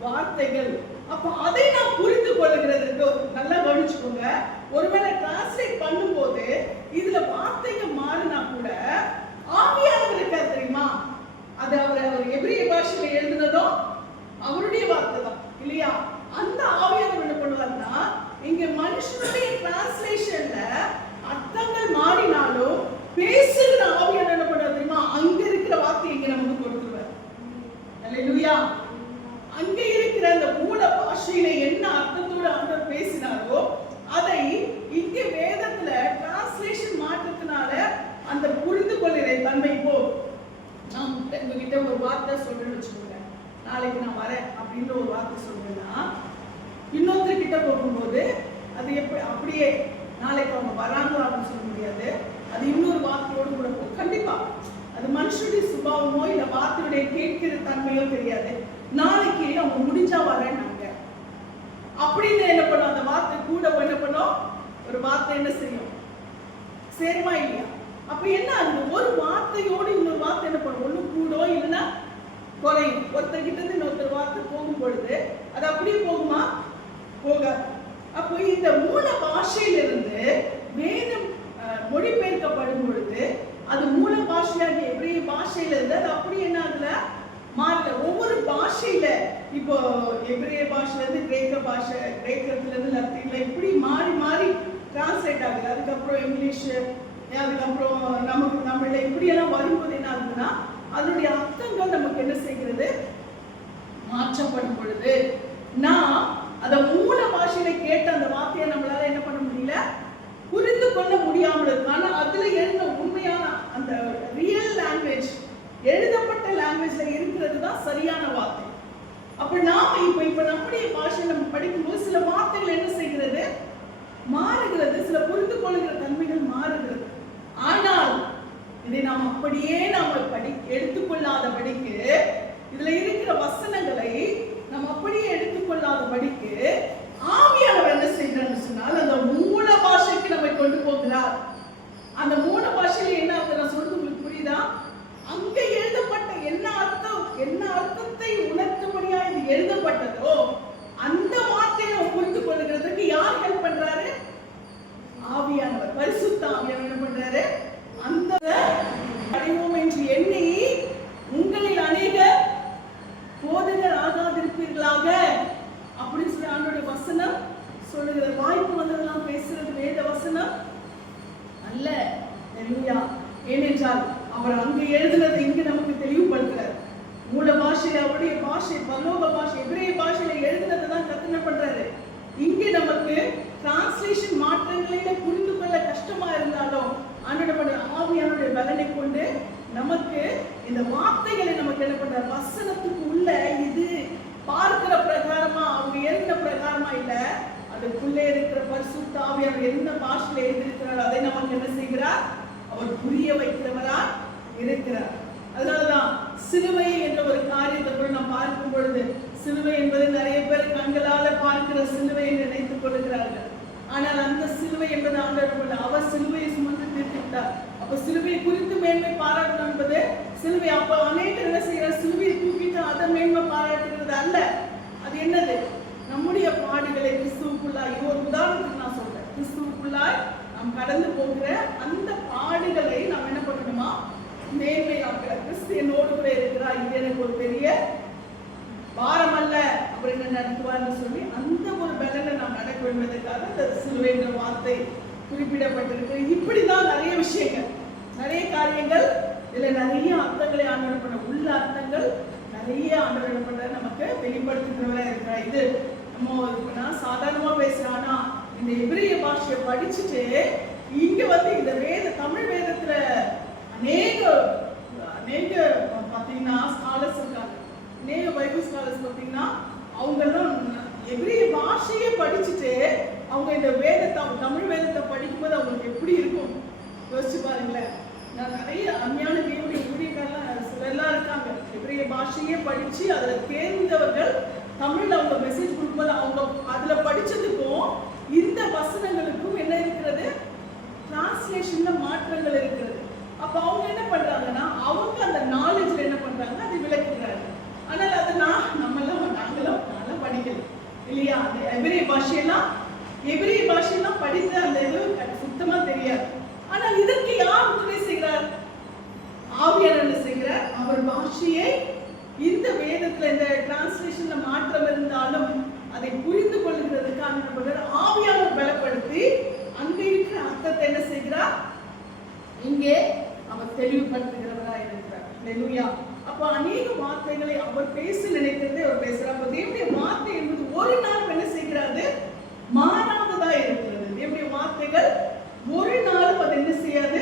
வார்த்தைகள். அப்ப அதை நான் புரிந்து கொள்ளுகிறதுக்கு நல்லா கவனிச்சுக்கோங்க. ஒருவேளை டிரான்ஸ்லேட் பண்ணும்போது இதுல வார்த்தைகள் மாறினா கூட ஆவியானவர் இருக்கார் தெரியுமா? அது அவர் எபிரேய பாஷையில எழுதுனதும் அவருடைய வார்த்தை தான் இல்லையா? அந்த ஆவியானவர் என்ன பண்ணுவார்னா, இங்க மனுஷனுடைய டிரான்ஸ்லேஷன்ல அர்த்தங்கள் மாறினாலும் பேசுகிற ஆவியானவர் என்ன பண்ணுவார் தெரியுமா? அங்க இருக்கிற வார்த்தையை இங்க நமக்கு கொடுத்துருவார். அல்லேலூயா. அங்க இருக்கிற அந்த மூல பாஷையில என்ன அர்த்தத்தோட ஆண்டவர் பேசினாரோ அதை இங்க வேதத்துல டிரான்ஸ்லேஷன் மாற்றத்தினால அந்த புரிந்து கொள்கிற தன்மை போ. நான் உங்ககிட்ட ஒரு வார்த்தை சொல்றேன்னு வச்சுக்கோங்க, நாளைக்கு நான் வரேன் அப்படின்னு ஒரு வார்த்தை சொல்றேன்னா இன்னொருத்தர் கிட்ட போகும்போது அது எப்படி அப்படியே நாளைக்கு அவங்க வராங்க அப்படின்னு சொல்ல முடியாது. அது இன்னொரு வார்த்தையோடு கூட போகும். கண்டிப்பா அது மனுஷனுடைய சுபாவமோ இல்ல வார்த்தையுடைய கேட்கிற தன்மையோ தெரியாது. நாளைக்கு அவங்க முடிஞ்சா வரேன்னாங்க அப்படின்னு என்ன பண்ணும்? அந்த வார்த்தை கூட என்ன பண்ணும்? ஒரு வார்த்தை என்ன செய்யும்? சேருமா இல்லையா? அப்ப என்ன ஆகுது? ஒரு வார்த்தையோடு இன்னொரு வார்த்தை என்ன பண்ணும்? ஒண்ணு கூடோ இல்லைன்னா குறையும். ஒருத்தர் கிட்ட இருந்து இன்னொருத்தர் வார்த்தை போகும் பொழுது அது அப்படியே போகுமா? போகாது. அப்போ இந்த மூல பாஷையிலிருந்து வேதம் மொழிபெயர்க்கப்படும் பொழுது அது மூல பாஷையாக எபிரேய பாஷையில இருந்து அது அப்படி என்ன ஆகுல? மாறல. ஒவ்வொரு பாஷையில இப்போ எபிரேய பாஷையில இருந்து கிரேக்க பாஷை, கிரேக்கத்துல இருந்து லத்தீன்ல இப்படி மாறி மாறி டிரான்ஸ்லேட் ஆகுது. அதுக்கப்புறம் இங்கிலீஷ், அதுக்கப்புறம் நமக்கு தமிழ்ல இப்படி எல்லாம் வரும்போது என்ன ஆகுதுன்னா அதனுடைய அர்த்தங்கள் நமக்கு என்ன செய்கிறது? மாற்றப்படும் பொழுது நான் அத மூல பாஷையில கேட்ட அந்த வார்த்தையை நம்மளால என்ன பண்ண முடியல? புரிந்து கொள்ள முடியாமல் இருக்கு. ஆனா அதுல எழுந்த உண்மையான அந்த ரியல் லாங்குவேஜ், எழுதப்பட்ட லாங்குவேஜ்ல இருக்கிறது தான் சரியான வார்த்தை. அப்ப நாம இப்ப நம்முடைய பாஷை நம்ம படிக்கும்போது சில வார்த்தைகள் என்ன செய்கிறது? மாறுகிறது. சில புரிந்து கொள்ளுகிற தன்மைகள் மாறுகிறது. ஆனால் இதை நாம் அப்படியே நாம எடுத்துக்கொள்ளாதபடிக்கு, இதுல இருக்கிற வசனங்களை நாம் அப்படியே எடுத்துக்கொள்ளாதபடிக்கு ஆவியானவர் என்ன செய்யறான்னு சொன்னால் அந்த மூல பாஷைக்கு நம்மை கொண்டு போகிறார். அந்த மூல பாஷையில என்ன அர்த்தம் நான் சொல்றது உங்களுக்கு புரியுதா? அங்க எழுதப்பட்ட என்ன அர்த்தத்தை உணர்த்தும்படியா இது எழுதப்பட்டதோ அந்த வார்த்தையை நம்ம புரிந்து கொள்கிறதுக்கு யார் ஹெல்ப் பண்றாரு? ஆவியானவர், பரிசுத்த ஆவியானவர் என்ன பண்றாரு? அந்த அடைவோம் என்று எண்ணி உங்களில் அநேகர் போதகர் ஆகாதிருப்பீர்களாக அப்படின்னு சொல்லி ஆண்டோட வசனம் சொல்லுகிற. வாய்ப்பு வந்ததெல்லாம் பேசுறது வேத வசனம் அல்ல. ஏனென்றால் அவர் அங்கு எழுதுனது இங்கு நமக்கு தெளிவுபடுத்துறார். மூல பாஷையில அவருடைய பாஷை, பரலோக பாஷை, எபிரேய பாஷையில எழுதுனதை தான் கற்பனை பண்றாரு. இங்கே நமக்கு டிரான்ஸ்லேஷன் மாற்றங்களில புரிந்து கொள்ள கஷ்டமா இருந்தாலும் ஆண்டவருடைய ஆவியானுடைய பலனை கொண்டு நமக்கு இந்த வார்த்தைகளை நமக்கு என்ன பண்றாரு? வசனத்துக்கு உள்ள இது பார்க்கிற பிரகாரமா அவங்க எழுதின பிரகாரமா இல்ல, அதுக்குள்ளே இருக்கிற பரிசுத்த ஆவியானவர் என்ன பாஷையில எழுதியிருக்கிறார் அதை நமக்கு என்ன செய்கிறார்? அவர் புரிய வைக்கிறவரா இருக்கிறார். அதனாலதான் சிலுவை என்ற ஒரு காரியத்தை கூட நாம் பார்க்கும் பொழுது, சிலுவை என்பது நிறைய பேர் கண்களால பார்க்கிற சிலுவையை நினைத்துக் கொள்கிறார்கள். ஆனால் அந்த சிலுவை என்பது ஆண்டவர் அவர் சிலுவையை சுமந்து தீர்த்துவிட்டார். அப்ப சிலுவை குறித்து மேன்மை பாராட்டணும் என்பது சிலுவை. அப்ப அநேகர் என்ன செய்யறார்? சிலுவையை தூக்கிட்டு அதை மேன்மை பாராட்டுகிறது அல்ல. அது என்னது? நம்முடைய பாடுகளை கிறிஸ்துவுக்குள்ளாய், ஒரு உதாரணத்துக்கு நான் சொல்றேன், கிறிஸ்துவுக்குள்ளாய் நாம் கடந்து போகிற அந்த பாடுகளை நாம் என்ன பண்ணணுமா? மேன்மையாக்குற. கிறிஸ்து என்னோடு கூட இருக்கிறார், இது எனக்கு ஒரு பெரிய பாரம் அல்ல, அவர் என்ன நடத்துவார்னு சொல்லி அந்த ஒரு பலனை நாம் நடக்க என்பதற்காக அந்த சிலுவை என்ற வார்த்தை குறிப்பிடப்பட்டிருக்கு. இப்படிதான் நிறைய விஷயங்கள், நிறைய காரியங்கள், இதுல நிறைய அர்த்தங்களை ஆண்டவர் பண்ண, உள்ள அர்த்தங்கள் நிறைய ஆண்டவர் பண்ற நமக்கு வெளிப்படுத்துகிறவரா இருக்கிறார். இது நம்ம நான் சாதாரணமா பேசுறேன், ஆனா இந்த எபிரேய பாஷையை படிச்சுட்டு இங்க இந்த வேத தமிழ் வேதத்துல அநேக பாத்தீங்கன்னா ஸ்காலர்ஸ் இருக்காங்க, அநேக பைபிள் ஸ்காலர்ஸ் பாத்தீங்கன்னா அவங்கெல்லாம் எபிரேய பாஷையை படிச்சுட்டு அவங்க இந்த தமிழ் வேதத்தை படிக்கும்போது அவங்களுக்கு எப்படி இருக்கும் யோசிச்சு பாருங்களேன். நான் நிறைய அருமையான தேவனுடைய ஊழியர்கள்லாம் சிலர்லாம் இருக்காங்க, எபிரேய பாஷையே படிச்சு அதுல தேர்ந்தவர்கள் தமிழ்ல அவங்க மெசேஜ் கொடுக்கும்போது அவங்க அதுல படிச்சதுக்கும் இந்த வசனங்களுக்கும் என்ன இருக்கிறது? டிரான்ஸ்லேஷன்ல மாற்றங்கள் இருக்கிறது. அப்ப அவங்க என்ன பண்றாங்கன்னா அவங்க அந்த நாலேஜ்ல என்ன பண்றாங்க? அதை விளக்குறாங்க. ஆனால் அது நாங்களாம் படிக்கல இல்லையா? அந்த எபிரேய பாஷையெல்லாம் படித்த அந்த இது சுத்தமா தெரியாது. ஆனால் இதற்கு யார் உதவி செய்கிறார்? ஆவியானவர் செய்கிறார். அவர் பாஷையை இந்த வேதத்துல இந்த டிரான்ஸ்லேஷன்ல மாற்றம் இருந்தாலும் அதை புரிந்து கொள்ளுகிறதுக்காக ஆவியானவர் பலப்படுத்தி அங்க இருக்கிற அர்த்தத்தை என்ன செய்கிறார்? இங்கே அவர் தெளிவுபடுத்துகிறவரா இருக்கிறார். ஹல்லேலூயா. அப்ப அநேக வார்த்தைகளை அவர் பேச நினைக்கிறதே அவர் பேசுறார். அப்ப தேவனுடைய வார்த்தை என்பது ஒரு நாள் என்ன செய்கிறது? மாறாததா இருக்கிறது. தேவனுடைய வார்த்தைகள் ஒரு நாளும் அது என்ன செய்யாது?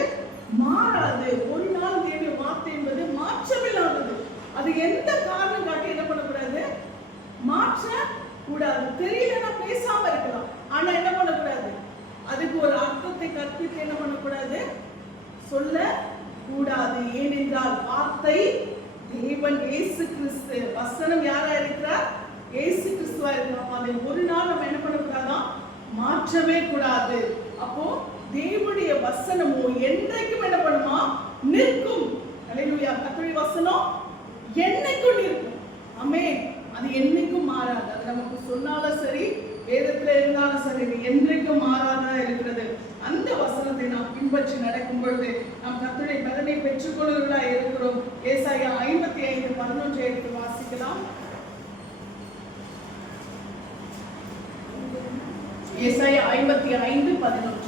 மாறாது. ஒரு நாள் தேவனுடைய வார்த்தை என்பது மாற்றமில்லாதது. அது எந்த காரணம் காட்டி என்ன பண்ணக்கூடாது? மாற்ற கூடாது. தெரியலன்னா பேசாம இருக்கலாம், ஆனா என்ன பண்ணக்கூடாது? அதுக்கு ஒரு அர்த்தத்தை கற்பித்து என்ன பண்ணக்கூடாது? சொல்ல கூடாது. ஏனென்றால் வார்த்தை தேவன் இயேசு கிறிஸ்து, வசனம் யாரா இருக்கிறார்? இயேசு கிறிஸ்துவா இருக்கிறோம். அதை ஒரு நாள் நம்ம என்ன பண்ணக்கூடாதான்? மாற்றவே கூடாது. அப்போ தேவனுடைய வசனமோ என்றைக்கும் என்ன பண்ணுமா? நிற்கும். ஹல்லேலூயா. கர்த்தருடைய வசனம் என்னைக்கும் நிற்கும். ஆமென். அது என்னைக்கும் மாறாது. அது நமக்கு சொன்னாலும் சரி, வேதத்துல இருந்தாலும் சரி, என்றைக்கும் மாறாதா இருக்கிறது. அந்த வசனத்தை நாம் பின்பற்றி நடக்கும் பொழுது நாம் கர்த்தருடைய பலனை பெற்றுக் கொள்கிறவர்களா இருக்கிறோம். ஏசாயா 55:11 எடுத்து வாசிக்கலாம். ஏசாயா 55:11.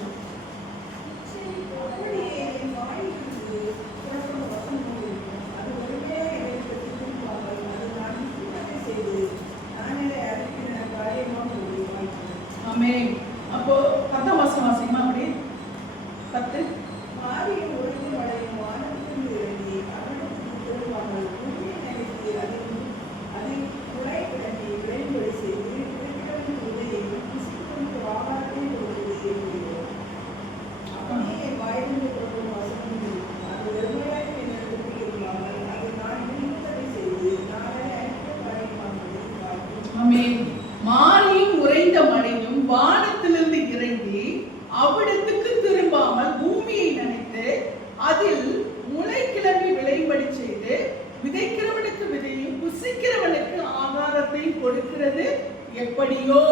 ஆமென். அப்போ 10ஆம் வசனம் வாசிமா அப்படி 10. மாரியம் ஒருங்கு மழையும் வானத்திலிருந்து இறங்கி அவனுக்கு திருவாமல் பூமியை நினைத்து அதை குலை கிடந்தி விளைவுகளை செய்து இருக்கிறவன் உதவியையும் புசிக்கும் ஆகாரத்தையும் கொடுத்தது. அதில் முளை கிளம்பி விளையும்படி செய்து விதைக்கிறவனுக்கு விதையும் புசிக்கிறவனுக்கு ஆகாரத்தையும் கொடுக்கிறது எப்படியோ.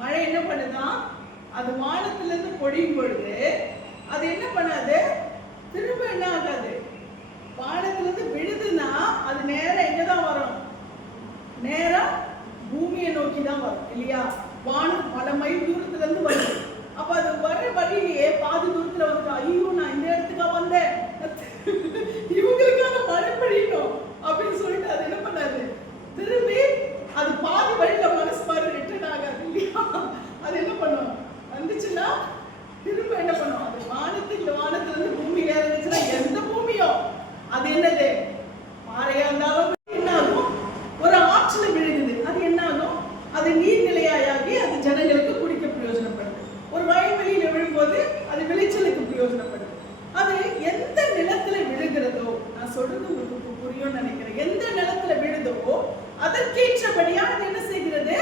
மழை என்ன பண்ணுதான், அது வானத்திலிருந்து பொழியும் பொழுது அது என்ன பண்ணாது, திரும்ப என்ன ஆகாது, வானத்திலிருந்து விழுதுன்னா அது நேரம் எங்கதான் வரும், நேரம் பூமியை நோக்கி தான் வரும் இல்லையா. வானம் பல மைல் தூரத்துல இருந்து வருது. அப்ப அது வர்ற வழியிலேயே பாதி தூரத்துல வந்து, ஐயோ நான் இந்த இடத்துக்கா வந்தேன், இவங்களுக்கான மழை பெய்யணும் அப்படின்னு சொல்லிட்டு அது என்ன பண்ணாது, திரும்பி அது பாதி வழியில மனசு மாதிரி ரிட்டர்ன் ஆகாது இல்லையா. அது என்ன பண்ணும், வந்துச்சுன்னா திரும்ப என்ன பண்ணும், அது வானத்துல இருந்து பூமியில இருந்துச்சுன்னா எந்த பூமியோ அது என்னது, பாறையா இருந்தாலும் என்ன ஆகும், ஒரு ஆற்றுல விழுகுது, அது என்ன ஆகும், அது நீர்நிலையாகி அது ஜனங்களுக்கு குடிக்க பிரயோஜனப்படுது. ஒரு வயல்வெளியில விழும்போது அது விளைச்சலுக்கு பிரயோஜனப்படுது. அது எந்த நிலத்துல விழுகிறதோ, நான் சொல்றது உங்களுக்கு புரியும் நினைக்கிறேன், எந்த நிலத்துல விழுதோ அதற்கேற்றபடியா அது என்ன செய்கிறது,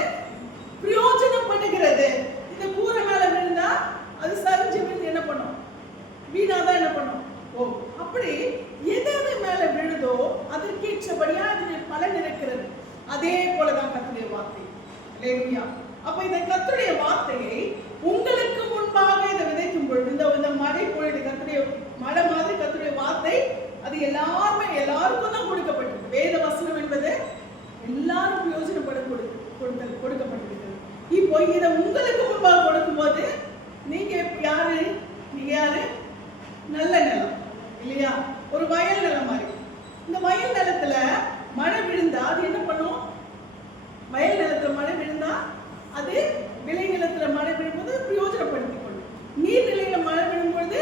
பிரயோஜனப்படுகிறது. இந்த கூரை மேல விழுந்தா அது சரிஞ்சு விழுந்து என்ன பண்ணும், வீணாதான் என்ன பண்ணும். ஓ, அப்படி எது மேல விழுதோ அதற்கேற்றபடியா அது பலன் இருக்கிறது. அதே போலதான் கர்த்தருடைய வார்த்தை. அல்லேலூயா. அப்ப இந்த கர்த்தருடைய வார்த்தையை உங்களுக்கு முன்பாக இதை விதைக்கும் பொழுது, இந்த மழை பொழுது கர்த்தருடைய மழை மாதிரி கர்த்தருடைய வார்த்தை அது எல்லாருக்கும் தான் கொடுக்கப்பட்டிருக்கு. வேத வசனம் என்பது எல்லாரும் பிரயோஜனப்பட கொடுக்கப்பட்டிருக்கிறது. இப்போ இதை உங்களுக்கு முன்பாக கொடுக்கும் போது நீங்க யாரு, நீங்க யாரு, நல்ல நிலம் இல்லையா, ஒரு வயல் நிலம் மாதிரி. இந்த வயல் நிலத்துல மழை விழுந்தா அது என்ன பண்ணும், வயல் நிலத்துல மழை விழுந்தா அது விளை நிலத்துல மழை விழும்போது பிரயோஜனப்படுத்திக் கொள்ளும், நீர்நிலையில மழை விழும்பொழுது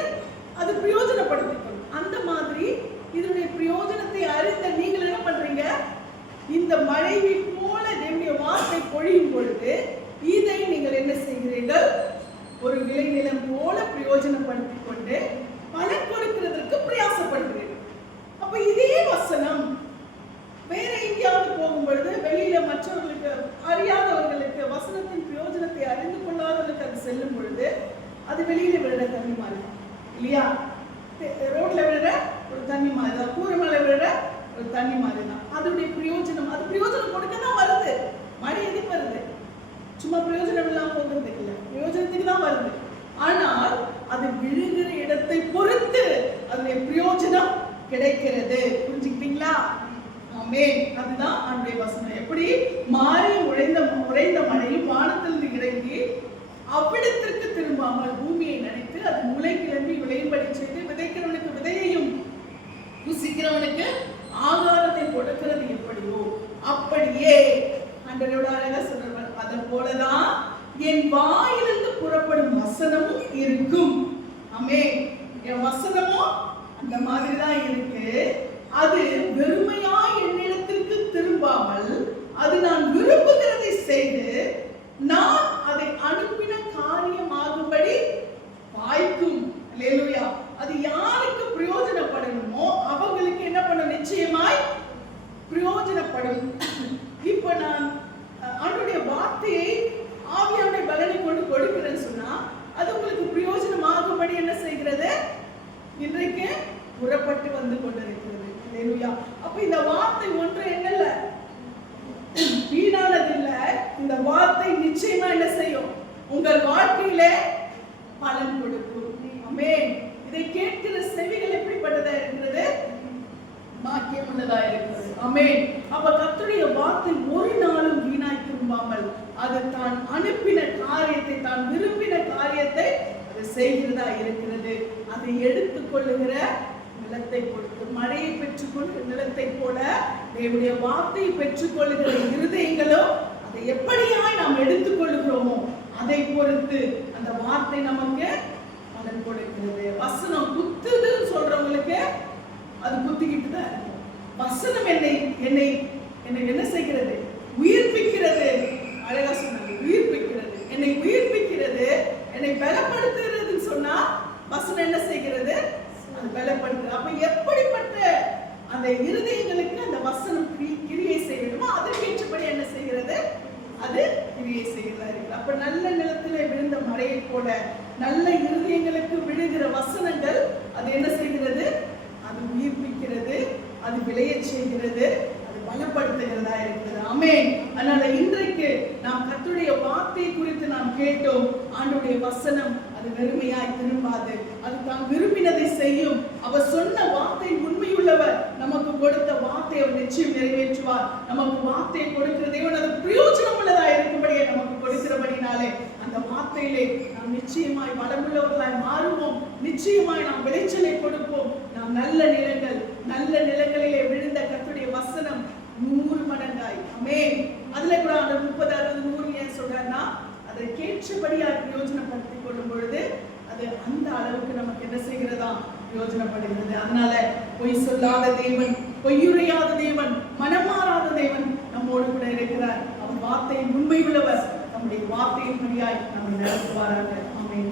அது பிரயோஜனப்படுத்திக் கொள்ளும். அந்த மாதிரி இதனுடைய பிரயோஜனத்தை அறிந்த நீங்கள் என்ன பண்றீங்க, இந்த மழையை போல தேவனுடைய வார்த்தை பொழியும் பொழுது இதை நீங்கள் என்ன செய்கிறீர்கள், ஒரு விளை நிலம் போல பிரயோஜனப்படுத்திக் கொண்டு பலன் கொடுக்கிறதற்கு பிரயாசப்படுகிறீர்கள். அப்ப இதே வசனம் வேற எங்கேயாவது போகும் பொழுது வெளியில மற்றவர்களுக்கு அறியாதவர்களுக்கு வசனத்தின் பிரயோஜனத்தை அறிந்து கொள்ளாதவர்களுக்கு அது செல்லும் பொழுது அது வெளியில விழுற தண்ணி மாதிரி இல்லையா, ரோட்ல விழுற ஒரு தண்ணி மாதிரி தான், கூரை மேல விழுற ஒரு தண்ணி மாதிரி தான். அதனுடைய பிரயோஜனம், அது பிரயோஜனம் கொடுக்க தான் வருது. மழை எதுக்கு வருது, சும்மா பிரயோஜனம் இல்லாம போகிறது இல்லை, பிரயோஜனத்துக்கு தான் வருது. ஆனால் அது விழுகிற இடத்தை பொறுத்து அதனுடைய பிரயோஜனம் கிடைக்கிறது. புரிஞ்சுக்கிட்டீங்களா? ஆமென். அதுதான் ஆண்டவருடைய வசனம். எப்படி மாறி உறைந்த மழையும் வானத்திலிருந்து இறங்கி அவ்விடத்திற்கு திரும்பாமல் பூமியை நனைத்து அது முளை கிளம்பி விளையும்படி செய்து விதைக்கிறவனுக்கு விதையையும் புசிக்கிறவனுக்கு ஆகாரத்தை கொடுக்கிறது எப்படியோ அப்படியே ஆண்டவரோட அழகா சொல்றார். அது போலதான் என் வாயிலிருந்து புறப்படும் வசனமும் இருக்கும். ஆமென். என் வசனமும் அந்த மாதிரி தான் இருக்கு. அது வெறுமையாய் என்னிடத்திற்கு திரும்பாமல் அது நான் விரும்புகிறதை செய்து நான் அதை அனுப்பின காரியமாகும்படி வாய்க்கும். அல்லேலூயா. அது யாருக்கு பிரயோஜனப்படணுமோ அவங்களுக்கு என்ன பண்ண, நிச்சயமாய் பிரயோஜனப்படும். இப்போ நான் ஆண்டவருடைய வார்த்தையை ஆவியானுடைய பலனை கொண்டு கொடுக்கிறேன்னு சொன்னா அது உங்களுக்கு பிரயோஜனமாகும்படி என்ன செய்கிறது, இன்றைக்கு புறப்பட்டு வந்து கொண்டிருக்கிறது. அல்லேலூயா. அப்ப இந்த வார்த்தை ஒன்று என்னல்ல, வீணானது இல்ல. இந்த வார்த்தை நிச்சயமா என்ன செய்யும், உங்கள் வாழ்க்கையில பலன் கொடுக்கும். ஆமென். இதை கேட்கிற செவிகள் எப்படிப்பட்டதா இருக்கிறது, பாக்கியம் உள்ளதா இருக்கிறது. ஆமென். அப்ப கர்த்தருடைய வார்த்தை ஒரு நாளும் வீணாய் திரும்பாமல் அது தான் அனுப்பின காரியத்தை, தான் விரும்பின காரியத்தை அது செய்கிறதா இருக்கிறது. அதை எடுத்துக்கொள்ளுகிற நிலத்தை கொடுத்து, மழையை பெற்றுக்கொள்கிற நிலத்தை போல தேவனுடைய வார்த்தையை பெற்றுக்கொள்ளுகிற இருதயங்களும் அதை எப்படியாய் நாம் எடுத்துக்கொள்ளுகிறோமோ அதை பொறுத்து அந்த வார்த்தை நமக்கு பலன் கொடுக்கிறது. வசனம் குத்துதுன்னு சொல்றவங்களுக்கு அது குத்திக்கிட்டு தான் இருக்கும். வசனம் என்னை என்ன செய்கிறது, உயிர்ப்பிக்கிறது. அழகா சொன்னாங்க, உயிர்ப்பிக்கிறது, என்னை உயிர்ப்பிக்கிறது, என்னை பலப்படுத்துகிறதுன்னு சொன்னா வசனம் என்ன செய்கிறது, அது பலப்படுத்துது. அப்ப எப்படிப்பட்ட அந்த இருதயங்களுக்கு அந்த வசனம் கிரியை செய்யணுமோ அதற்கேற்றபடி என்ன செய்கிறது, அது கிரியை செய்கிறதா இருக்கு. அப்ப நல்ல நிலத்திலே விழுந்த மழையை போல நல்ல இருதய இருதயங்களுக்கு விழுகிற வசனங்கள் அது என்ன செய்கிறது? அது உயிர்ப்பிக்கிறது, அது விளையச் செய்கிறது, அது பலப்படுத்துகிறதா இருக்கிறது. ஆமென். அதனால இன்றைக்கு நாம் கர்த்தருடைய வார்த்தை குறித்து நாம் கேட்டோம். ஆண்டவருடைய வசனம் அது வெறுமையாய் திரும்பாது, அது தான் விரும்பினதை செய்யும். அவர் சொன்ன வார்த்தை உண்மையுள்ளவர். நமக்கு கொடுத்த வார்த்தை அவர் நிச்சயம் நிறைவேற்றுவார். நமக்கு வார்த்தையை கொடுக்கிற தேவன் அது பிரயோஜனம் உள்ளதா இருக்கும்படியே நமக்கு கொடுக்கிறபடினாலே அந்த வார்த்தையிலே நாம் நிச்சயமாய் வளமுள்ளவர்களாய் மாறுவோம். நிச்சயமாய் நாம் விளைச்சலை கொடுப்போம். நாம் நல்ல நிலங்களிலே விழுந்த கர்த்தருடைய வசனம் 100 மடங்காய். ஆமென். அதுல கூட 30, 60, 100 ஏன் சொல்றாருன்னா அதை கேட்சபடியா பிரயோஜனப்படுத்திக் கொள்ளும் பொழுது அது அந்த அளவுக்கு நமக்கு என்ன செய்கிறதா? பிரயோஜனப்படுகிறது. அதனால பொய் சொல்லாத தேவன், பொய்யுரையாத தேவன், மனமாறாத தேவன் நம்மோடு கூட இருக்கிறார். அவர் வார்த்தையின் உண்மை உள்ளவர். நம்முடைய வார்த்தையின் படியாய் நம்மை நடத்துவாராக. ஆமென்.